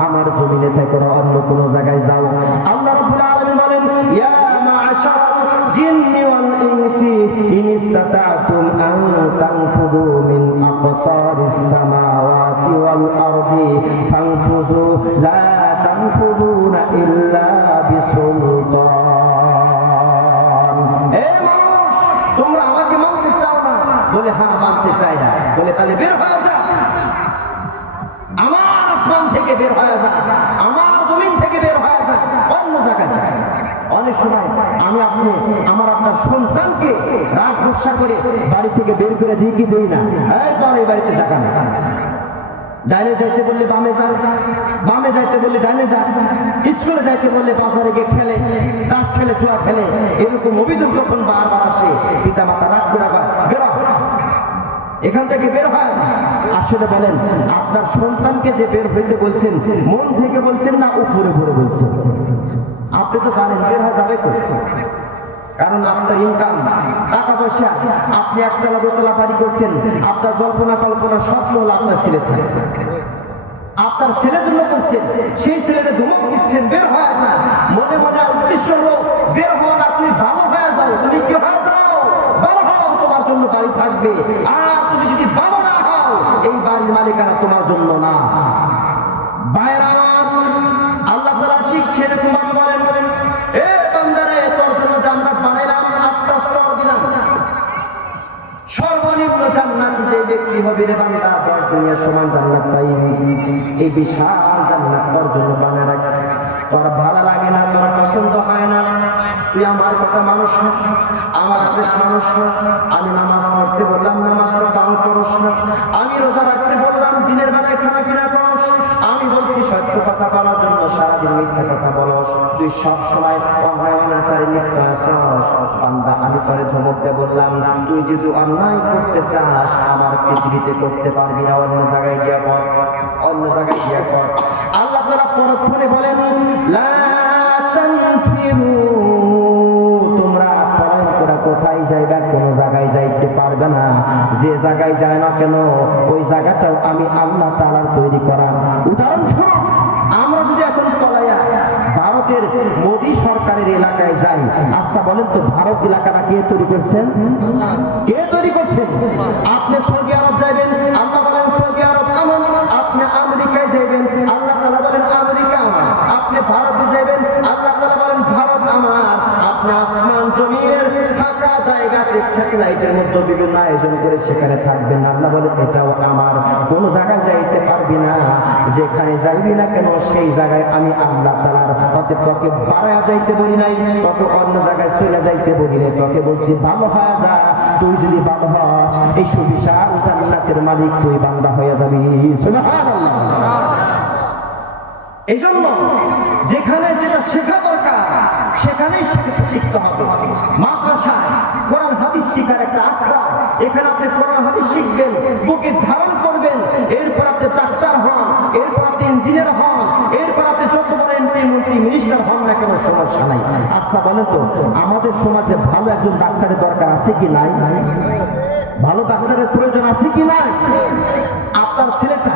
আমার জমিনে থাকো না, অন্য কোনো জায়গায় যাও। আল্লাহ রাব্বুল আলামিন বলেন, ইয়া মা'শারাল জিন্নি ওয়াল ইনসি ইন ইসতাতা'তুম আন তানফুযু মিন আকতারিস সামাওয়াতি ওয়াল আরদি ফানফুযু লা তানফুযুনা ইল্লা বিসুলতান। হে মানুষ, তোমরা আমাকে মানতে চাও না? বলে হ্যাঁ, মানতে চাই না। বলে তাহলে বের হয়ে যা, আমার আসমান থেকে বের হয়ে যা, আমার জমিন থেকে বের হয়ে যা, অন্য জায়গায় যা। অনেক সময় আমি আমার আপনার সন্তানকে রাগ গুসা করে বাড়ি থেকে বের করে দিয়ে কি দেই না, এই তোর এই বাড়িতে জায়গা না। ডাইনে যাইতে বললে বামে যা, বামে যাইতে বললে ডাইনে যা, স্কুলে যাইতে বললে বাজারে গিয়ে খেলে, তাস খেলে, জুয়া খেলে। এরকম অভিযোগ যখন বারবার আসে, পিতা মাতা রাগ করে বের হ, এখান থেকে বের হয়ে যায়। আসলে বলেন, আপনার সন্তানকে যে বের হইতে বলছেন, মন থেকে বলছেন না উপরে ভরে বলছেন? আপনি তো জানেন বের হয়ে যাবে তো, কারণ আপনার ইনকাম, টাকা পয়সা, আপনি একতলা দোতলা বাড়ি করছেন, আপনার জল্পনা কল্পনা স্বপ্ন হলো আপনার ছেলে থাকে, আপনার ছেলের জন্য করছেন, সেই ছেলেকে ধমক দিচ্ছেন বের হয়ে যায়। মনে মনে উদ্দেশ্য হলো বের হওয়া না, তুমি ভালো হয়ে যাও, তুমি কি হয়ে যাও, ভালো হও, তোমার জন্য বাড়ি থাকবে। আর তুমি যদি ভালো না হও, এই বাড়ির মালিকানা তোমার জন্য না। বাইরে আল্লাহ তাআলা ঠিক ছেড়ে তোমাকে বলেন, এ বান্দারে, তোর জন্য জান্নাত বানাইলাম, 8টা স্তর দিলাম। সর্বনিম্ন জান্নাত যে ব্যক্তি হবে রে বান্দা, 10 দুনিয়া সমান জান্নাত পাইবি। এই বিশাল জান্নাত তোর জন্য বানায় রাখছি। তোর ভালো লাগে না, তোর পছন্দ হয় না, তুই আমার কথা মানুষ না, আমার আদেশ মানুষ না। আমি নামাজ পড়তে বললাম, নামাজটা দান করস না। আমি রোজা রাখতে বললাম, দিনের বেলায় খানা পিনা করস। আমি বলছি সত্য কথা বলার জন্য, সারাদিন মিথ্যা কথা বলস। তুই সব সময় অন্যায় অনাচারে লিপ্ত আছস। বান্দা, আমি তোরে ধমক দিয়ে বললাম, তুই যদি অন্যায় করতে চাস, আমার পৃথিবীতে করতে পারবি না, অন্য জায়গায় গিয়া কর, অন্য জায়গায় গিয়া কর। আল্লাহ তাআলা পরক্ষণে বলেন, লা তানফিরু, তোমরা পলায়ন করে কোথায় যাইবা? কোন জায়গায় যাইতে পারবে না। যে জায়গায় যায় না কেন, ওই জায়গাটাও আমি আল্লাহ তাআলার তৈরি করা। উদাহরণস্বরূপ, আমরা যদি এখন পলাইয়া ভারতের মোদী সরকারের এলাকায় যাই, আচ্ছা বলেন তো, ভারত এলাকাটা কে তৈরি করছেন? কে তৈরি করছেন? আপনি সৌদি আরব যাইবেন, আল্লাহ বলেন সৌদি আরব আমার। আপনি আমেরিকায় যাইবেন, আল্লাহ তাআলা বলেন আমেরিকা আমার। আপনি ভারতে যাইবেন, আল্লাহ তাআলা বলেন জমিনের ফাঁকা জায়গাতে স্যাটেলাইটের মধ্যে বিভিন্ন আয়োজন করে সেখানে থাকবেন। আল্লাহ বলে এটাও আমার, কোন জায়গায় যাইতে পারবি না, যেখানে যাইবি না কেন সেই জায়গায় আমি আল্লাহ তাআলার পথে তোকে বাড়া যাইতে বলি নাই, তোকে অন্য জায়গায় চলে যাইতে বলি নাই, তোকে বলছি ভালো হয়ে যা। তুই যদি ভালো হস এই সুবিশাল জান্নাতের মালিক তুই বান্দা হয়ে যাবি। সুবহানাল্লাহ। এই জন্য যেখানে যেটা শেখা দরকার সেখানেই শিখতে হবে। মাদ্রাসায় কোরআন হাদিস শিখার একটা আখড়া, এখানে আপনি কোরআন হাদিস শিখবেন, বুকে ধারণ করবেন, এরপর আপনি ডাক্তার হন, এরপর আপনি ইঞ্জিনিয়ার হন, এরপর আপনি যত বড় এমপি মন্ত্রী মিনিস্টার হন না কেন সমস্যা নাই। আচ্ছা বলেন তো, আমাদের সমাজে ভালো একজন ডাক্তারের দরকার আছে কি নাই? ভালো ডাক্তারের প্রয়োজন আছে কি নাই? আপনার ছেলেটা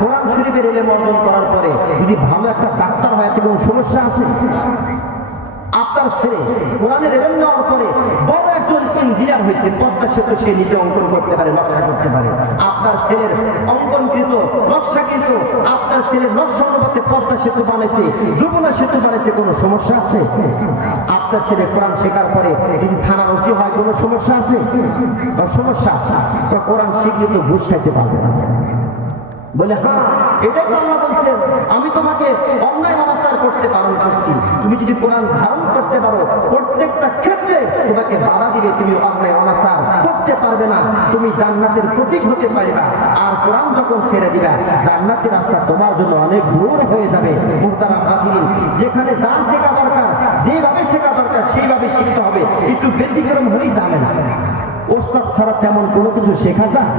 কোরআন শরীফের ইলম অর্জন করার পরে যদি ভালো একটা ডাক্তার হয় এতে কোনো সমস্যা আছে? আপনার ছেলে কোরআনের ইলম নেওয়ার পরে বড় একজন ইঞ্জিনিয়ার হয়েছে, পদ্মা সেতু সে নিজে অঙ্কন করতে পারে, নকশা করতে পারে। আপনার ছেলের অঙ্কনকৃত নকশাকৃত আপনার ছেলের নকশা অনুপাতে পদ্মা সেতু বানাইছে, যমুনা সেতু বানাইছে, কোনো সমস্যা আছে? আপনার ছেলে কোরআন শেখার পরে যদি থানার ওসি হয় কোনো সমস্যা আছে? সমস্যা আছে। তো কোরআন শিখলে তো ঘুষ খাইতে পারবে না। বলে হ্যাঁ, এটাই তো আল্লাহ বলছেন, আমি তোমাকে অন্যায় অনাচার করতে বারণ করছি, তুমি যদি কোরআন ধারণ করতে পারো প্রত্যেকটা ক্ষেত্রে তোমাকে বাধা দিবে, তুমি অন্যায় অনাচার করতে পারবে না, তুমি জান্নাতের প্রতীক হতে পারবা। আর কোরআন যখন ছেড়ে দিবা জান্নাতের রাস্তা তোমার জন্য অনেক দূর হয়ে যাবে। মুহতারাম হাজিরিন, যেখানে যা শেখা দরকার, যেভাবে শেখা দরকার সেইভাবে শিখতে হবে, একটু ব্যতিক্রম হলেই যাবে না। ওস্তাদ ছাড়া তেমন কোনো কিছু শেখা যায়?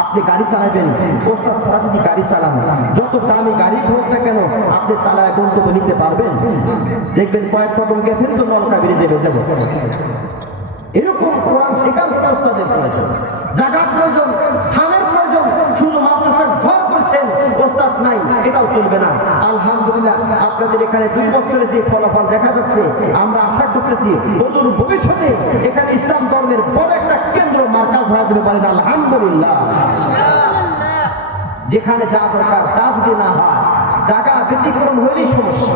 আপনি গাড়ি চালাবেন, ওস্তাদ ছাড়া যদি গাড়ি চালান, যত দামি গাড়ি হোক না কেন আপনি চালায় গন্তব্য নিতে পারবেন? দেখবেন কয়েক কদম গেছেন তো নলকা বেরিয়ে যাবে। এরকম কোরআন শেখার ওস্তাদের প্রয়োজন, জায়গার প্রয়োজন, স্থানের প্রয়োজন। শুধু মাদ্রাসার ঘর করছেন, ওস্তাদ নাই, এটাও চলবে না। আলহামদুলিল্লাহ, আপনাদের এখানে 2 বছরের যে ফলাফল দেখা যাচ্ছে, আমরা আশা করতেছি অদূর ভবিষ্যতে এখানে ইসলাম ধর্মের বড় একটা কেন্দ্র মার্কাজ হয়ে যাবে। বলেন আলহামদুলিল্লাহ। যেখানে যা দরকার তা যদি না হয়, জায়গা ব্যতিক্রম হইলেই সমস্যা।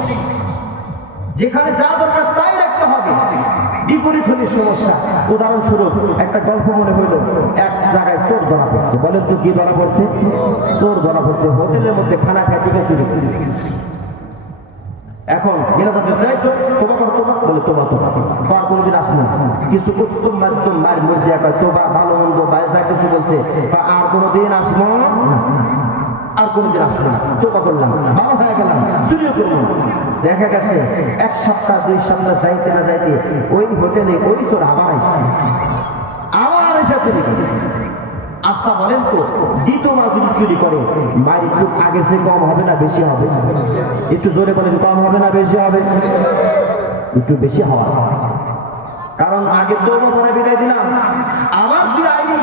যেখানে যা দরকার তাই রাখতে হবে, বিপরীত হলে সমস্যা। উদাহরণস্বরূপ একটা গল্প মনে হইল, এক জায়গায় চোর ধরা পড়ছে। বলেন তো কি ধরা পড়ছে? চোর ধরা পড়ছে। হোটেলের মধ্যে খানা খাই থেকে চুরি করছে। এখন এরা তাদের চাই তোবা কর, তোবা বলে তোবা তোবা তো আর কোনোদিন আসবে না। কিছু উত্তম মাধ্যম মায়ের মধ্যে তোবা ভালো মন্দ যা কিছু বলছে, বা আর কোনোদিন আসবো না, আর কোনোদিন আসবো না, তোবা করলাম, ভালো হয়ে গেলাম, চুরিও করবো। দেখা গেছে 1 সপ্তাহ 2 সপ্তাহ যাইতে না যাইতে ওই হোটেলে ওই চোর আবার আসছে, আবার এসে চুরি করছে। আচ্ছা বলেন তো, দ্বিতীয়বার যদি চুরি করে মায়ের একটু আগে সে কম হবে না বেশি হবে? একটু জোরে বলেন, কম হবে না বেশি হবে? একটু বেশি হওয়া। কারণ আগে তো পরে বিদায় দিলাম, আবার তুই আইনি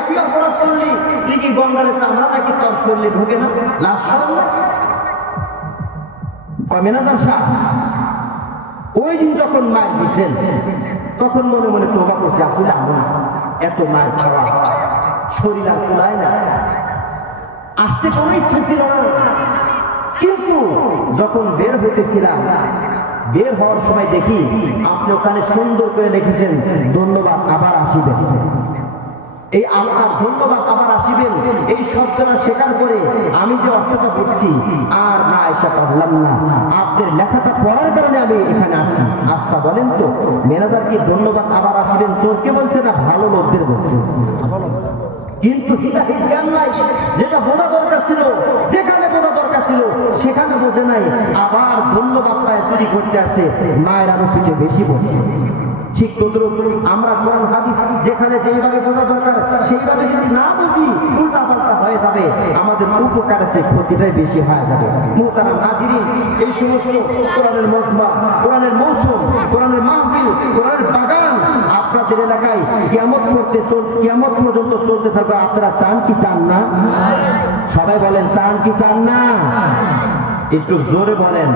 একই অপরাধ করলি, তুই কি গন্ডারে চামড়া নাকি তোর শরীরে ঢোকে না? লাশ সরাবো ম্যানেজার সাহেব ওই দিন যখন মার দিচ্ছেন তখন মনে মনে তোবা করছে, আসলে আমরা এত মার খাওয়া শরীর আর কুলায় না, আসতে কোনো ইচ্ছে ছিল না। কিন্তু যখন বের হইতেছিলাম, বের হওয়ার সময় দেখি আপনি ওখানে সুন্দর করে লিখেছেন, ধন্যবাদ আবার আসিবেন। এই আমার ধন্যবাদ আবার আসিবেন এই শব্দটা শেখার পরে আমি যে অর্থটা বুঝছি আর না এসে পারলাম না, আপনাদের লেখাটা পড়ার কারণে আমি এখানে আসছি। আচ্ছা বলেন তো, ম্যানেজারকে ধন্যবাদ আবার আসিবেন চোরকে বলছে না ভালো লোকদের বলছে? কিন্তু হিতাহিত জ্ঞান নাই, যেটা বোঝা দরকার ছিল, যেখানে বোঝা দরকার ছিল সেখানে বোঝে নাই, আবার ধন্যবাদ পায় চুরি করতে আসছে, মায়ের আরো পিঠে বেশি বলছে। ঠিক তদ্রুপ আমরা কোরআন হাদিস যেখানে যেভাবে বোঝা দরকার সেইভাবে যদি না বুঝি উল্টা পাল্টা হয়ে যাবে, আমাদের উপকার আছে ক্ষতিটাই বেশি হয়ে যাবে। মুহতারাম হাজিরিন, এই সমস্ত কোরআনের মজমা, কোরআনের মৌসুম, কোরআনের মাহফিল, কোরআনের বাগান আপনাদের এলাকায় কিয়ামত পর্যন্ত চলতে থাকবে। আপনারা চান কি চান না? সবাই বলেন চান কি চান না? একটু জোরে বলেন,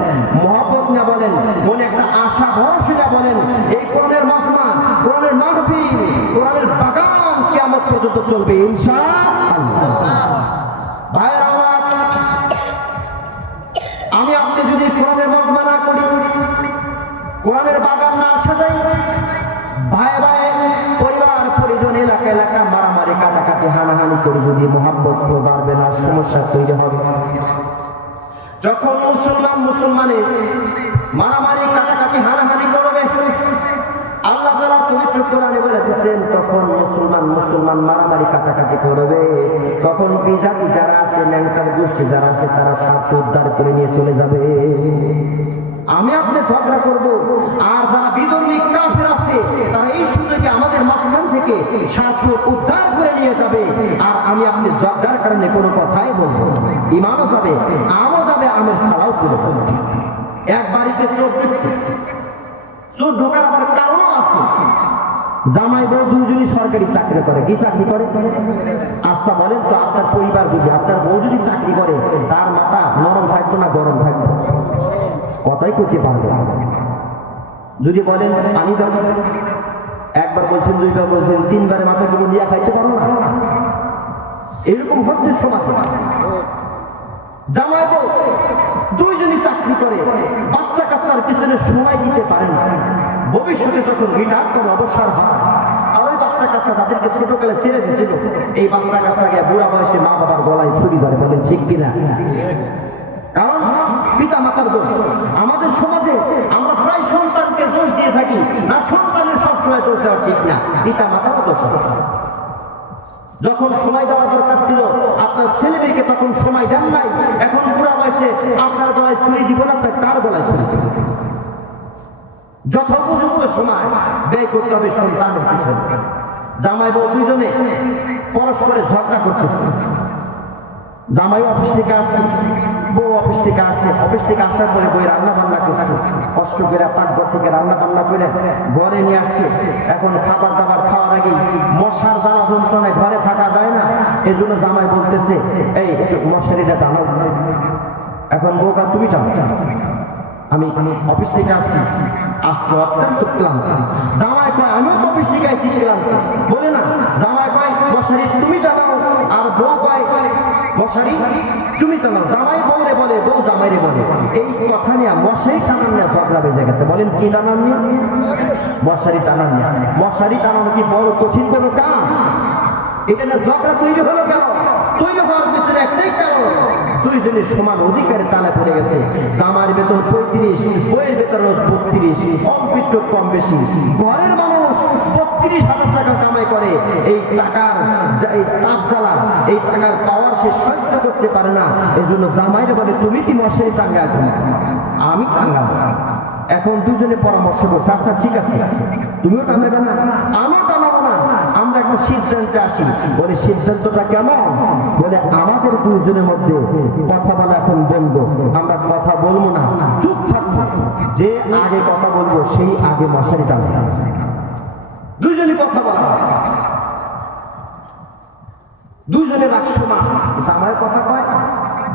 মহব্বত না বলেন, মনে একটা আশা ভরসা বলেন। এই কোরআনের মাজমা, কোরআনের মাহফিল, কোরআনের বাগান কিয়ামত পর্যন্ত চলবে ইনশাআল্লাহ। ভাইরা আমার, আমি আপনি যদি কোরআনের মাজমা না করি, কোরআনের বাগান না সাজাই, এলাকা মারামারি কাটাকাটি হানাহানি করে যদি মহাব্বত তো বাড়বে না, সমস্যা তৈরি হবে। যখন মুসলমানের মারামারি কাটাকাটি হানাহানি করবে, আল্লাহ তাআলা পবিত্র কোরআনে বলে দিয়েছেন, তখন মুসলমান মারামারি কাটাকাটি করবে, তখন বিজাতি যারা আছে, ন্যাংটার গোষ্ঠী যারা আছে, তারা স্বার্থ উদ্ধার করে নিয়ে চলে যাবে। আমি আপনি ঝগড়া করব, আর যারা বিধর্মী কাফের আছে তারা এই সুযোগে আমাদের মাঝখান থেকে স্বার্থ উদ্ধার করে নিয়ে যাবে, আর আমি আপনি ঝগড়ার কারণে কোনো কথাই বলবো, ইমানও যাবে, আমও যাবে, আমের ছাড়াও চলে যাবে। এক বাড়িতে চোর ঢুকছে, চোর ঢোকার আবার কারণও আছে। জামাই বউ দুজনই সরকারি চাকরি করে। কি চাকরি করে? আচ্ছা বলেন তো, আপনার পরিবার যদি, আপনার বউ যদি চাকরি করে, তার মাথা নরম থাকবে না গরম থাকবে? কথাই করতে পারবে। যদি বলেন পানি দাও, একবার বলছেন, দুইবার বলছেন, তিনবারে মাথা গুলো নিয়ে খাইতে পারবো না। এরকম হচ্ছে সমাজে। জামাই বউ দুইজনই চাকরি করে, বাচ্চা কাচ্চার পিছনে সময় দিতে পারে না। ভবিষ্যতে যখন রিটায়ার করে অবসর হয়, আর ওই বাচ্চা কাচ্চা তাদেরকে ছোটকালে ছেড়ে দিয়েছিল, এই বাচ্চা কাচ্চাকে বুড়া বয়সে মা বাবার গলায় ছুরি ধরে। বলেন ঠিক কিনা? কারণ পিতা মাতার দোষ। আমাদের সমাজে আমরা প্রায় সন্তানকে দোষ দিয়ে থাকি, না সন্তানের সবসময় দোষ দেওয়া ঠিক না, পিতা মাতারও দোষ আছে। যখন সময় দেওয়ার দরকার ছিল আপনার ছেলে মেয়েকে, তখন সময় দেন নাই। এখন বুড়া বয়সে আপনার গলায় ছুরি দিব না, আপনার কার গলায় ছুরি দিব? যথোপযুক্ত সময় ব্যয় করতে হবে সন্তানের পিছনে। জামাই বউ দুইজনে পরস্পরে ঝগড়া করতেছে। জামাই অফিস থেকে আসছে, বউ অফিস থেকে আসছে। অফিস থেকে আসার পরে বই রান্না বান্না করছে, কষ্ট করে পাকঘর থেকে রান্না বান্না করে ঘরে নিয়ে আসছে। এখন খাবার দাবার খাওয়ার আগে মশার জ্বালা যন্ত্রণায় ঘরে থাকা যায় না, এই জন্য জামাই বলতেছে, এই একটু মশারিটা টানাও। এখন বউকা, তুমি টানো, আমি অফিস থেকে আসছি, আজকে অত্যন্ত ক্লান্ত। জামাই কয়, আমিও তো অফিস থেকে আসছি ক্লান্ত। বলে না, জামাই কয় মশারি তুমি টানাও, আর বউ কয় মশারি তুমি টানাও। জামাই বউরে বলে, বউ জামাইরে বলে। এই কথা নিয়ে মশারি টানান নিয়ে ঝগড়া বেজে গেছে। বলেন কি টানান নিয়ে? মশারি টানান নিয়ে। মশারি টানানো কি বড় কঠিন কোনো কাজ? এটা না ঝগড়া তৈরি হলো কেন? তৈরি হওয়ার পিছনে একটাই কারণ, দুইজনের সমান অধিকারে তালা পড়ে গেছে। জামার বেতন 35, বইয়ের বেতন 32, অল্প কম বেশি। ঘরের মানুষ 32,000 টাকা কামাই করে। এই টাকার এই তাপ জ্বালা, এই টাকার পাওয়ার সে সহ্য করতে পারে না। এই জন্য জামাইরে বলে, তুমি কি মশারি টাঙ্গাবো? আমি টাঙ্গাবো। এখন দুজনে পরামর্শ করছে, আচ্ছা ঠিক আছে, তুমিও টানাবে না, আমিও টানাবো না, আমরা একটা সিদ্ধান্তে আসি। বলে সিদ্ধান্তটা কেমন? বলে আমাদের দুজনের মধ্যে কথা বলা এখন বন্ধ, আমরা কথা বলবো না, চুপ থাকবো। যে আগে কথা বলবো সেই আগে মশারি টানবে। দুজনে কথা বলা, দুজনের এক সমান। জামাই কথা কয়,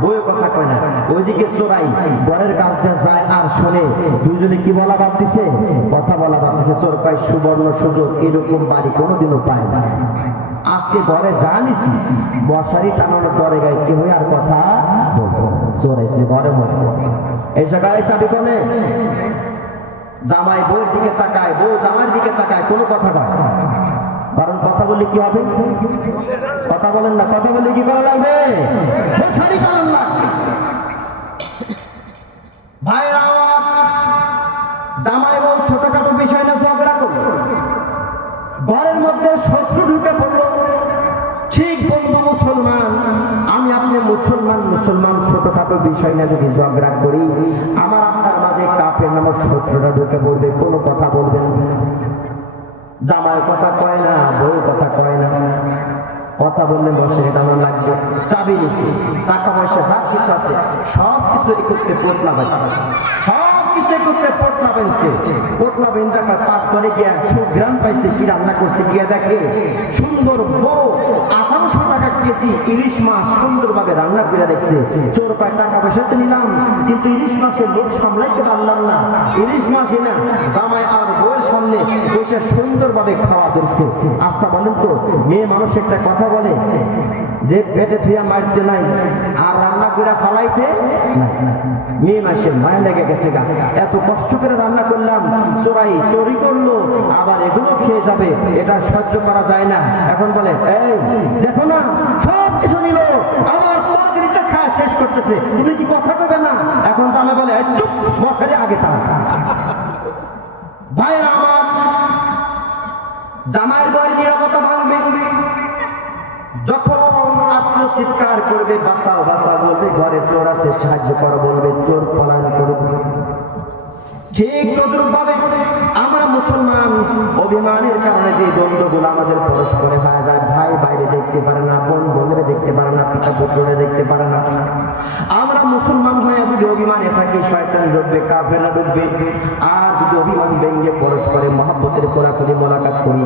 বউয়ের কথা কয় না। ওইদিকে চোরাই ঘরের কাজ দিয়ে যায় আর শোনে, দুজনে কি বলা বাদ দিছে? কথা বলা বাদ দিছে। চোর কয়, সুবর্ণ সুযোগ, এরকম বাড়ি কোনোদিনও পায় না। আজকে ঘরে যা নিছি, মশারি টানানোর পরে গায়ে কেউ আর কথা বলবো। চোর এসে ঘরের মধ্যে এই জায়গায় চাবি কোনে? জামাই বউয়ের দিকে তাকায়, বউ জামাইয়ের দিকে তাকায়, কোনো কথা কয়। কারণ কথা বললে কি হবে? কথা বলেন না, কথা বললে কি করা লাগবে? মশারি টানান লাগবে। ভাইরা আমার, জামাই বউ ছোটখাটো বিষয় না ঝগড়া করলো, ঘরের মধ্যে শত্রু ঢুকে পড়লো। ঠিক বন্ধু মুসলমান, আমি আপনি মুসলমান ছোটখাটো বিষয় না যদি ঝগড়া করি, আমার আপনার মাঝে কাফের নামক শত্রুটা ঢুকে পড়বে, কোনো কথা বলবেন না। জামাই কথা কয় না, বউ কথা কয় না, কথা বললে মশারি টানা লাগবে। চাবি নিছি, টাকা পয়সা যা কিছু আছে সব কিছু একত্রে পোটলা বাঁধছে, সব কিছু একত্রে পোটলা বেঁধছে। পোটলা বেঁধে পাক করে গিয়া সুগ্রাম পাইছে, কি রান্না করছে গিয়া দেখে সুন্দর বড় 1800 টাকা কেজি ইলিশ মাছ সুন্দরভাবে রান্না করে দেখছে। চোর কয়, টাকা পয়সা তো নিলাম, কিন্তু ইলিশ মাছের লোভ সামলাইতে পারলাম না। ইলিশ মাছই না, জামাই আর বউয়ের সামনে বসে সুন্দরভাবে খাওয়া ধরছে। আচ্ছা বলেন তো, মেয়ে মানুষ একটা কথা বলে, যে পেটে থুয়া মারতে নাই আর রান্না করে ফালাইতে নাই। মে মাসে মায়া লেগে গেছে গা, এত কষ্ট করে রান্না করলাম, চুরি করলো, আবার এগুলো খেয়ে যাবে, এটা সহ্য করা যায় না। এখন বলে এই দেখো না সব কিছু নিল, আমার তরকারিটা খাওয়া শেষ করতেছে, তুমি কি কথা কবে না? এখন তাহলে বলে চুপ, মশারি আগে টান। ভাইরা আমার, জামাইয়ের বউয়ের নিরাপত্তা ভাঙবে যখন আত্মচিৎকার করবে, বাঁচাও বাঁচাও বলবে, ঘরে চোর আছে সাহায্য করো বলবে, চোর পলায়ন করবে। ঠিক তদ্রূপভাবে আমরা মুসলমান অভিমানের কারণে যে দ্বন্দ্বগুলো আমাদের পরস্পরে হয়ে যায়, ভাই বাইরে দেখতে পারে না, বোন বোনেরা দেখতে পারে না, পিতা পুত্ররা দেখতে পারে না, আমরা মুসলমান হয়ে যদি অভিমানে থাকি, শয়তান ঢুকবে, কাফেররা ঢুকবে। আর যদি অভিমান ভেঙে পরস্পরে মহব্বতের কোলাকুলি মোলাকাত করি,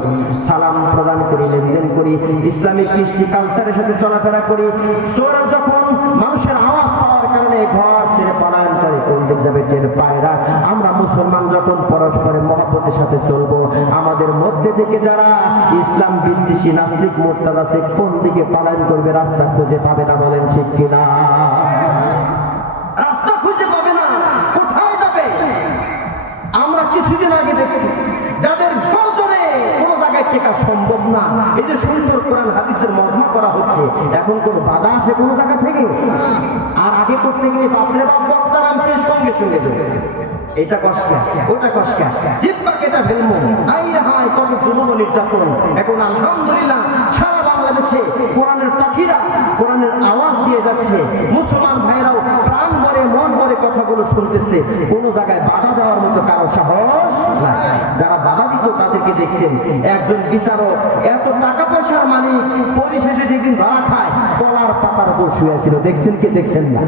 সালাম প্রদান করি, লেনদেন করি, ইসলামিক কৃষ্টি কালচারের সাথে চলাফেরা করি, চোরা যখন মানুষের আওয়াজ পাওয়ার কারণে ঘর ছেড়ে পলায়ন করে, কোন দিক যাবে টের পায় না। আমরা মুসলমান যখন পরস্পরের মহব্বতের সাথে চলবো, আমাদের মধ্যে থেকে যারা ইসলাম বিদ্বেষী নাস্তিক মোরতাদ আছে, কোন দিকে পলায়ন করবে রাস্তা খুঁজে পাবে না, বলেন ঠিক কিনা? রাস্তা খুঁজে পাবে না, কোথায় যাবে? আমরা কিছুদিন আগে দেখছি যাদের গর্জনে কোনো জায়গায় টেকা সম্ভব না, এই যে সুন্দর কোরআন হাদিসের মজমা করা হচ্ছে, এখন কোনো বাধা আসে কোনো জায়গা থেকে? আর আগে করতে গেলে বাপরে বাপ বক্তা নামছে, সঙ্গে সঙ্গে ধরেছে, এটা কষ্ট, ওটা কষ্ট, জিব্বা কেটা ফেলবো, আইরে হায় কত জুলুম নির্যাতন। এখন আলহামদুলিল্লাহ সারা বাংলাদেশে কোরআনের পাখিরা কোরআনের আওয়াজ দিয়ে যাচ্ছে, মুসলমান ভাইরাও প্রাণ ভরে মন ভরে কথাগুলো শুনতেছে, কোনো জায়গায় বাধা দেওয়ার মতো কারো সাহস নাই। যারা বাধা দিত তাদেরকে দেখছেন, একজন বিচারক এত টাকা পয়সার মালিক, পরিশেষে যেদিন ধরা খায় কলার পাতার উপর শুয়েছিল, দেখছেন কি দেখছেন না?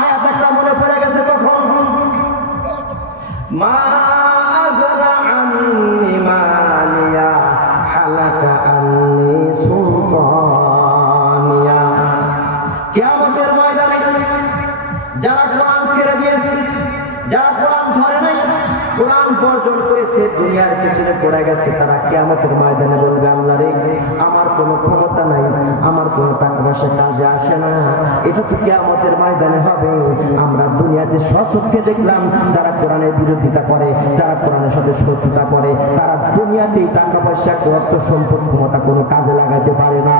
আয়াত একটা মনে পড়ে গেছে তখন, মা আগনা আন্নি মালিয়া হালাকা আন্নি সুলতানিয়া। কিয়ামতের ময়দানে যারা কোরআন ছেড়ে দিয়েছে, যারা কোরআন ধরে নাই, কোরআন বর্জন করেছে, দুনিয়ার পিছনে পড়ে গেছে, তারা কিয়ামতের ময়দানে বলবে, আল্লাহ রে আমার কোনো ক্ষমতা নাই, আমার কোনো টাকা পয়সা কাজে আসে না। এটা তো কিয়ামতের ময়দানে হবে। আমরা দুনিয়াতে সচক্ষে দেখলাম যারা কোরআনের বিরোধিতা করে, যারা কোরআনের সাথে শত্রুতা করে, তারা দুনিয়াতেই টাকা পয়সা, অর্থ সম্পদ, ক্ষমতা কোনো কাজে লাগাতে পারে না।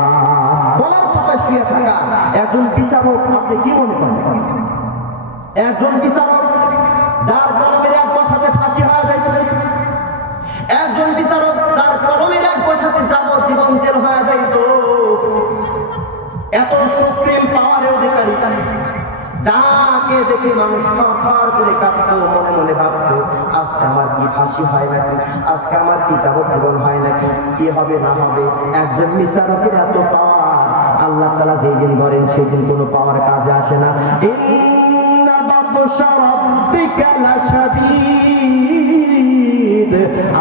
বলার কথা শুয়ে থাকা একজন বিচারক, আপনি কি মনে করেন? একজন বিচারক যার কলমের এক বসাতে ফাঁসি হয়ে যায়, একজন বিচারক তার কলমের এক বসাতে যাবজ্জীবন জেল হয়ে যাইত, এত সুপ্রিম পাওয়ারের অধিকারী, যাকে দেখে মানুষ থরথর করে কাঁপতো, মনে মনে ভাবতো আজকে আমার কি ফাঁসি হয় নাকি, আজকে আমার কি যাবজ্জীবন হয় নাকি, কি হবে না হবে। একজন বিচারকের এত পাওয়ার, আল্লাহ তাআলা যেই দিন ধরেন সেই দিন কোনো পাওয়ার কাজে আসে না।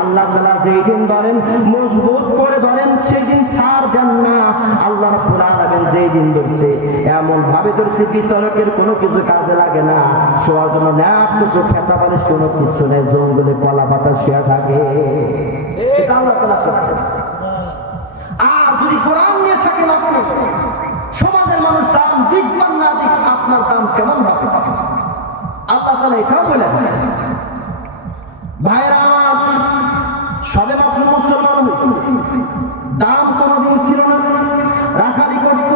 আল্লাহ তাআলা যেই দিন ধরেন মজবুত করে ধরেন, সেই দিন ছাড় দেন না। আল্লাহ রাব্বুল আলামিন যেই দিন ধরছে এমন ভাবে ধরছে, বিচারকের কোনো কিছু কাজে লাগে না, শোয়ার জন্য ন্যাক কিছু খেতা বালিশ কোনো কিছু নেই, জঙ্গলে কলা পাতা শুয়ে থাকে। এটা আল্লাহ তাআলা করছে। আর যদি কোরআন নিয়ে থাকেন আপনি, সমাজের মানুষ দাম দিক বা না দিক, আপনার দাম কেমন হবে? আল্লাহ তাআলা এটাও বলে দিয়েছেন। ভাইরা আমার, সবে মাত্র মুসলমান হয়েছে, দাম কোনদিন ছিল না, রাখালি করত,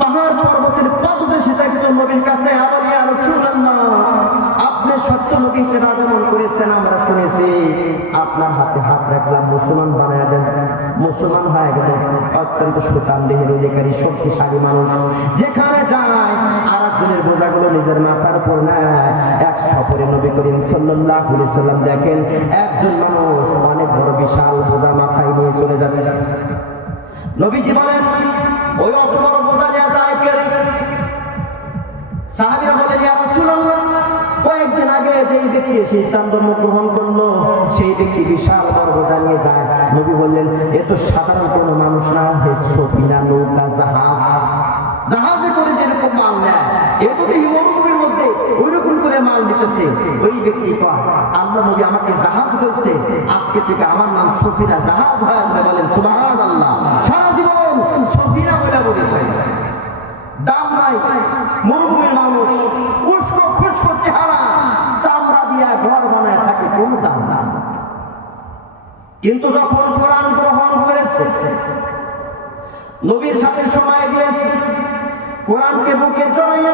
পাহাড় পর্বতের পাদদেশে একজন নবীর কাছে, আবার ইয়া রাসূলুল্লাহ আপনি সত্য নবী হিসেবে আগমন করেছেন, আমরা শুনেছি, আপনার হাতে হাত রাখলাম, মুসলমান বানায় দেন। মুসলমান হয়ে গেলেন, অত্যন্ত সুতাম দেহের অধিকারী, শক্তিশালী মানুষ, যেখানে যায় আর একজনের বোঝাগুলো নিজের মাথার উপর নেয়। এক সফরে নবী করিম সাল্লাল্লাহু আলাইহি সাল্লাম দেখেন একজন মানুষ অনেক বড় বিশাল বোঝা মাথায় নিয়ে চলে যাচ্ছে। নবীজি বলেন, ওই অত বড় বোঝা নিয়ে যায় কে? সাহাবীরা বলেন, ইয়া রাসূলুল্লাহ কয়েকদিন আগে যেই ব্যক্তি এসে ইসলাম ধর্ম গ্রহণ করলো, সেই ব্যক্তি বিশাল বড় বোঝা নিয়ে যায়। নবী বললেন, এ তো সাধারণ কোনো মানুষ না, হে সফিনা, নৌকা, জাহাজ, জাহাজে করে যেরকম মাল নেয়, এটা তো মরুভূমির মধ্যে ওইরকম করে মাল দিতেছে। ওই ব্যক্তি কয়, আল্লাহ নবী আমাকে জাহাজ বলছে, আজকে থেকে আমার নাম সফিনা, জাহাজ হয়ে যাবে। বলেন সুবহানাল্লাহ। সারা জীবন এখন সফিনা বলে পরিচয় আছে, দাম নাই, মরুভূমির মানুষ, উস্কো খুস্কো চেহারা, চামড়া দিয়া ঘর বানায় থাকে, কোন দাম না। কিন্তু যখন কোরআন গ্রহণ করেছে, নবীর সাথে সময় দিয়েছে, কোরআনকে বুকে জড়িয়ে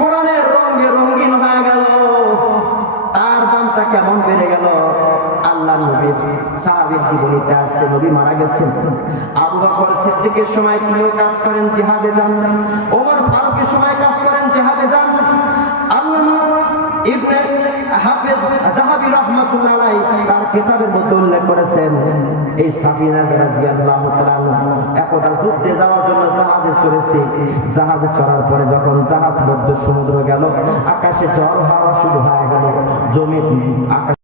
কোরআনের রঙে রঙিন হয়ে গেল, তার দামটা কেমন বেড়ে গেল। আল্লাহ নবীর সাহাবীর জীবনীতে আসছে, নবী মারা গেছেন, আবু বকর সিদ্দিকের সময় তিনিও কাজ করেন, জিহাদে যান, ওমর ফারুকের সময় কাজ করেন, জিহাদে যান। আল্লামা ইবনে হাফেজ যাহাবী রাহমাতুল্লাহ আলাইহি তার কিতাবের মধ্যে উল্লেখ করেছেন, এই সাফিনা রাদিয়াল্লাহু তাআলা একদা যুদ্ধে যাওয়ার জন্য জাহাজে চড়েছে, জাহাজে চড়ার পরে যখন জাহাজ মধ্য সমুদ্র গেল, আকাশে ঝড় হওয়া শুরু হয়ে গেল, জমি আকাশ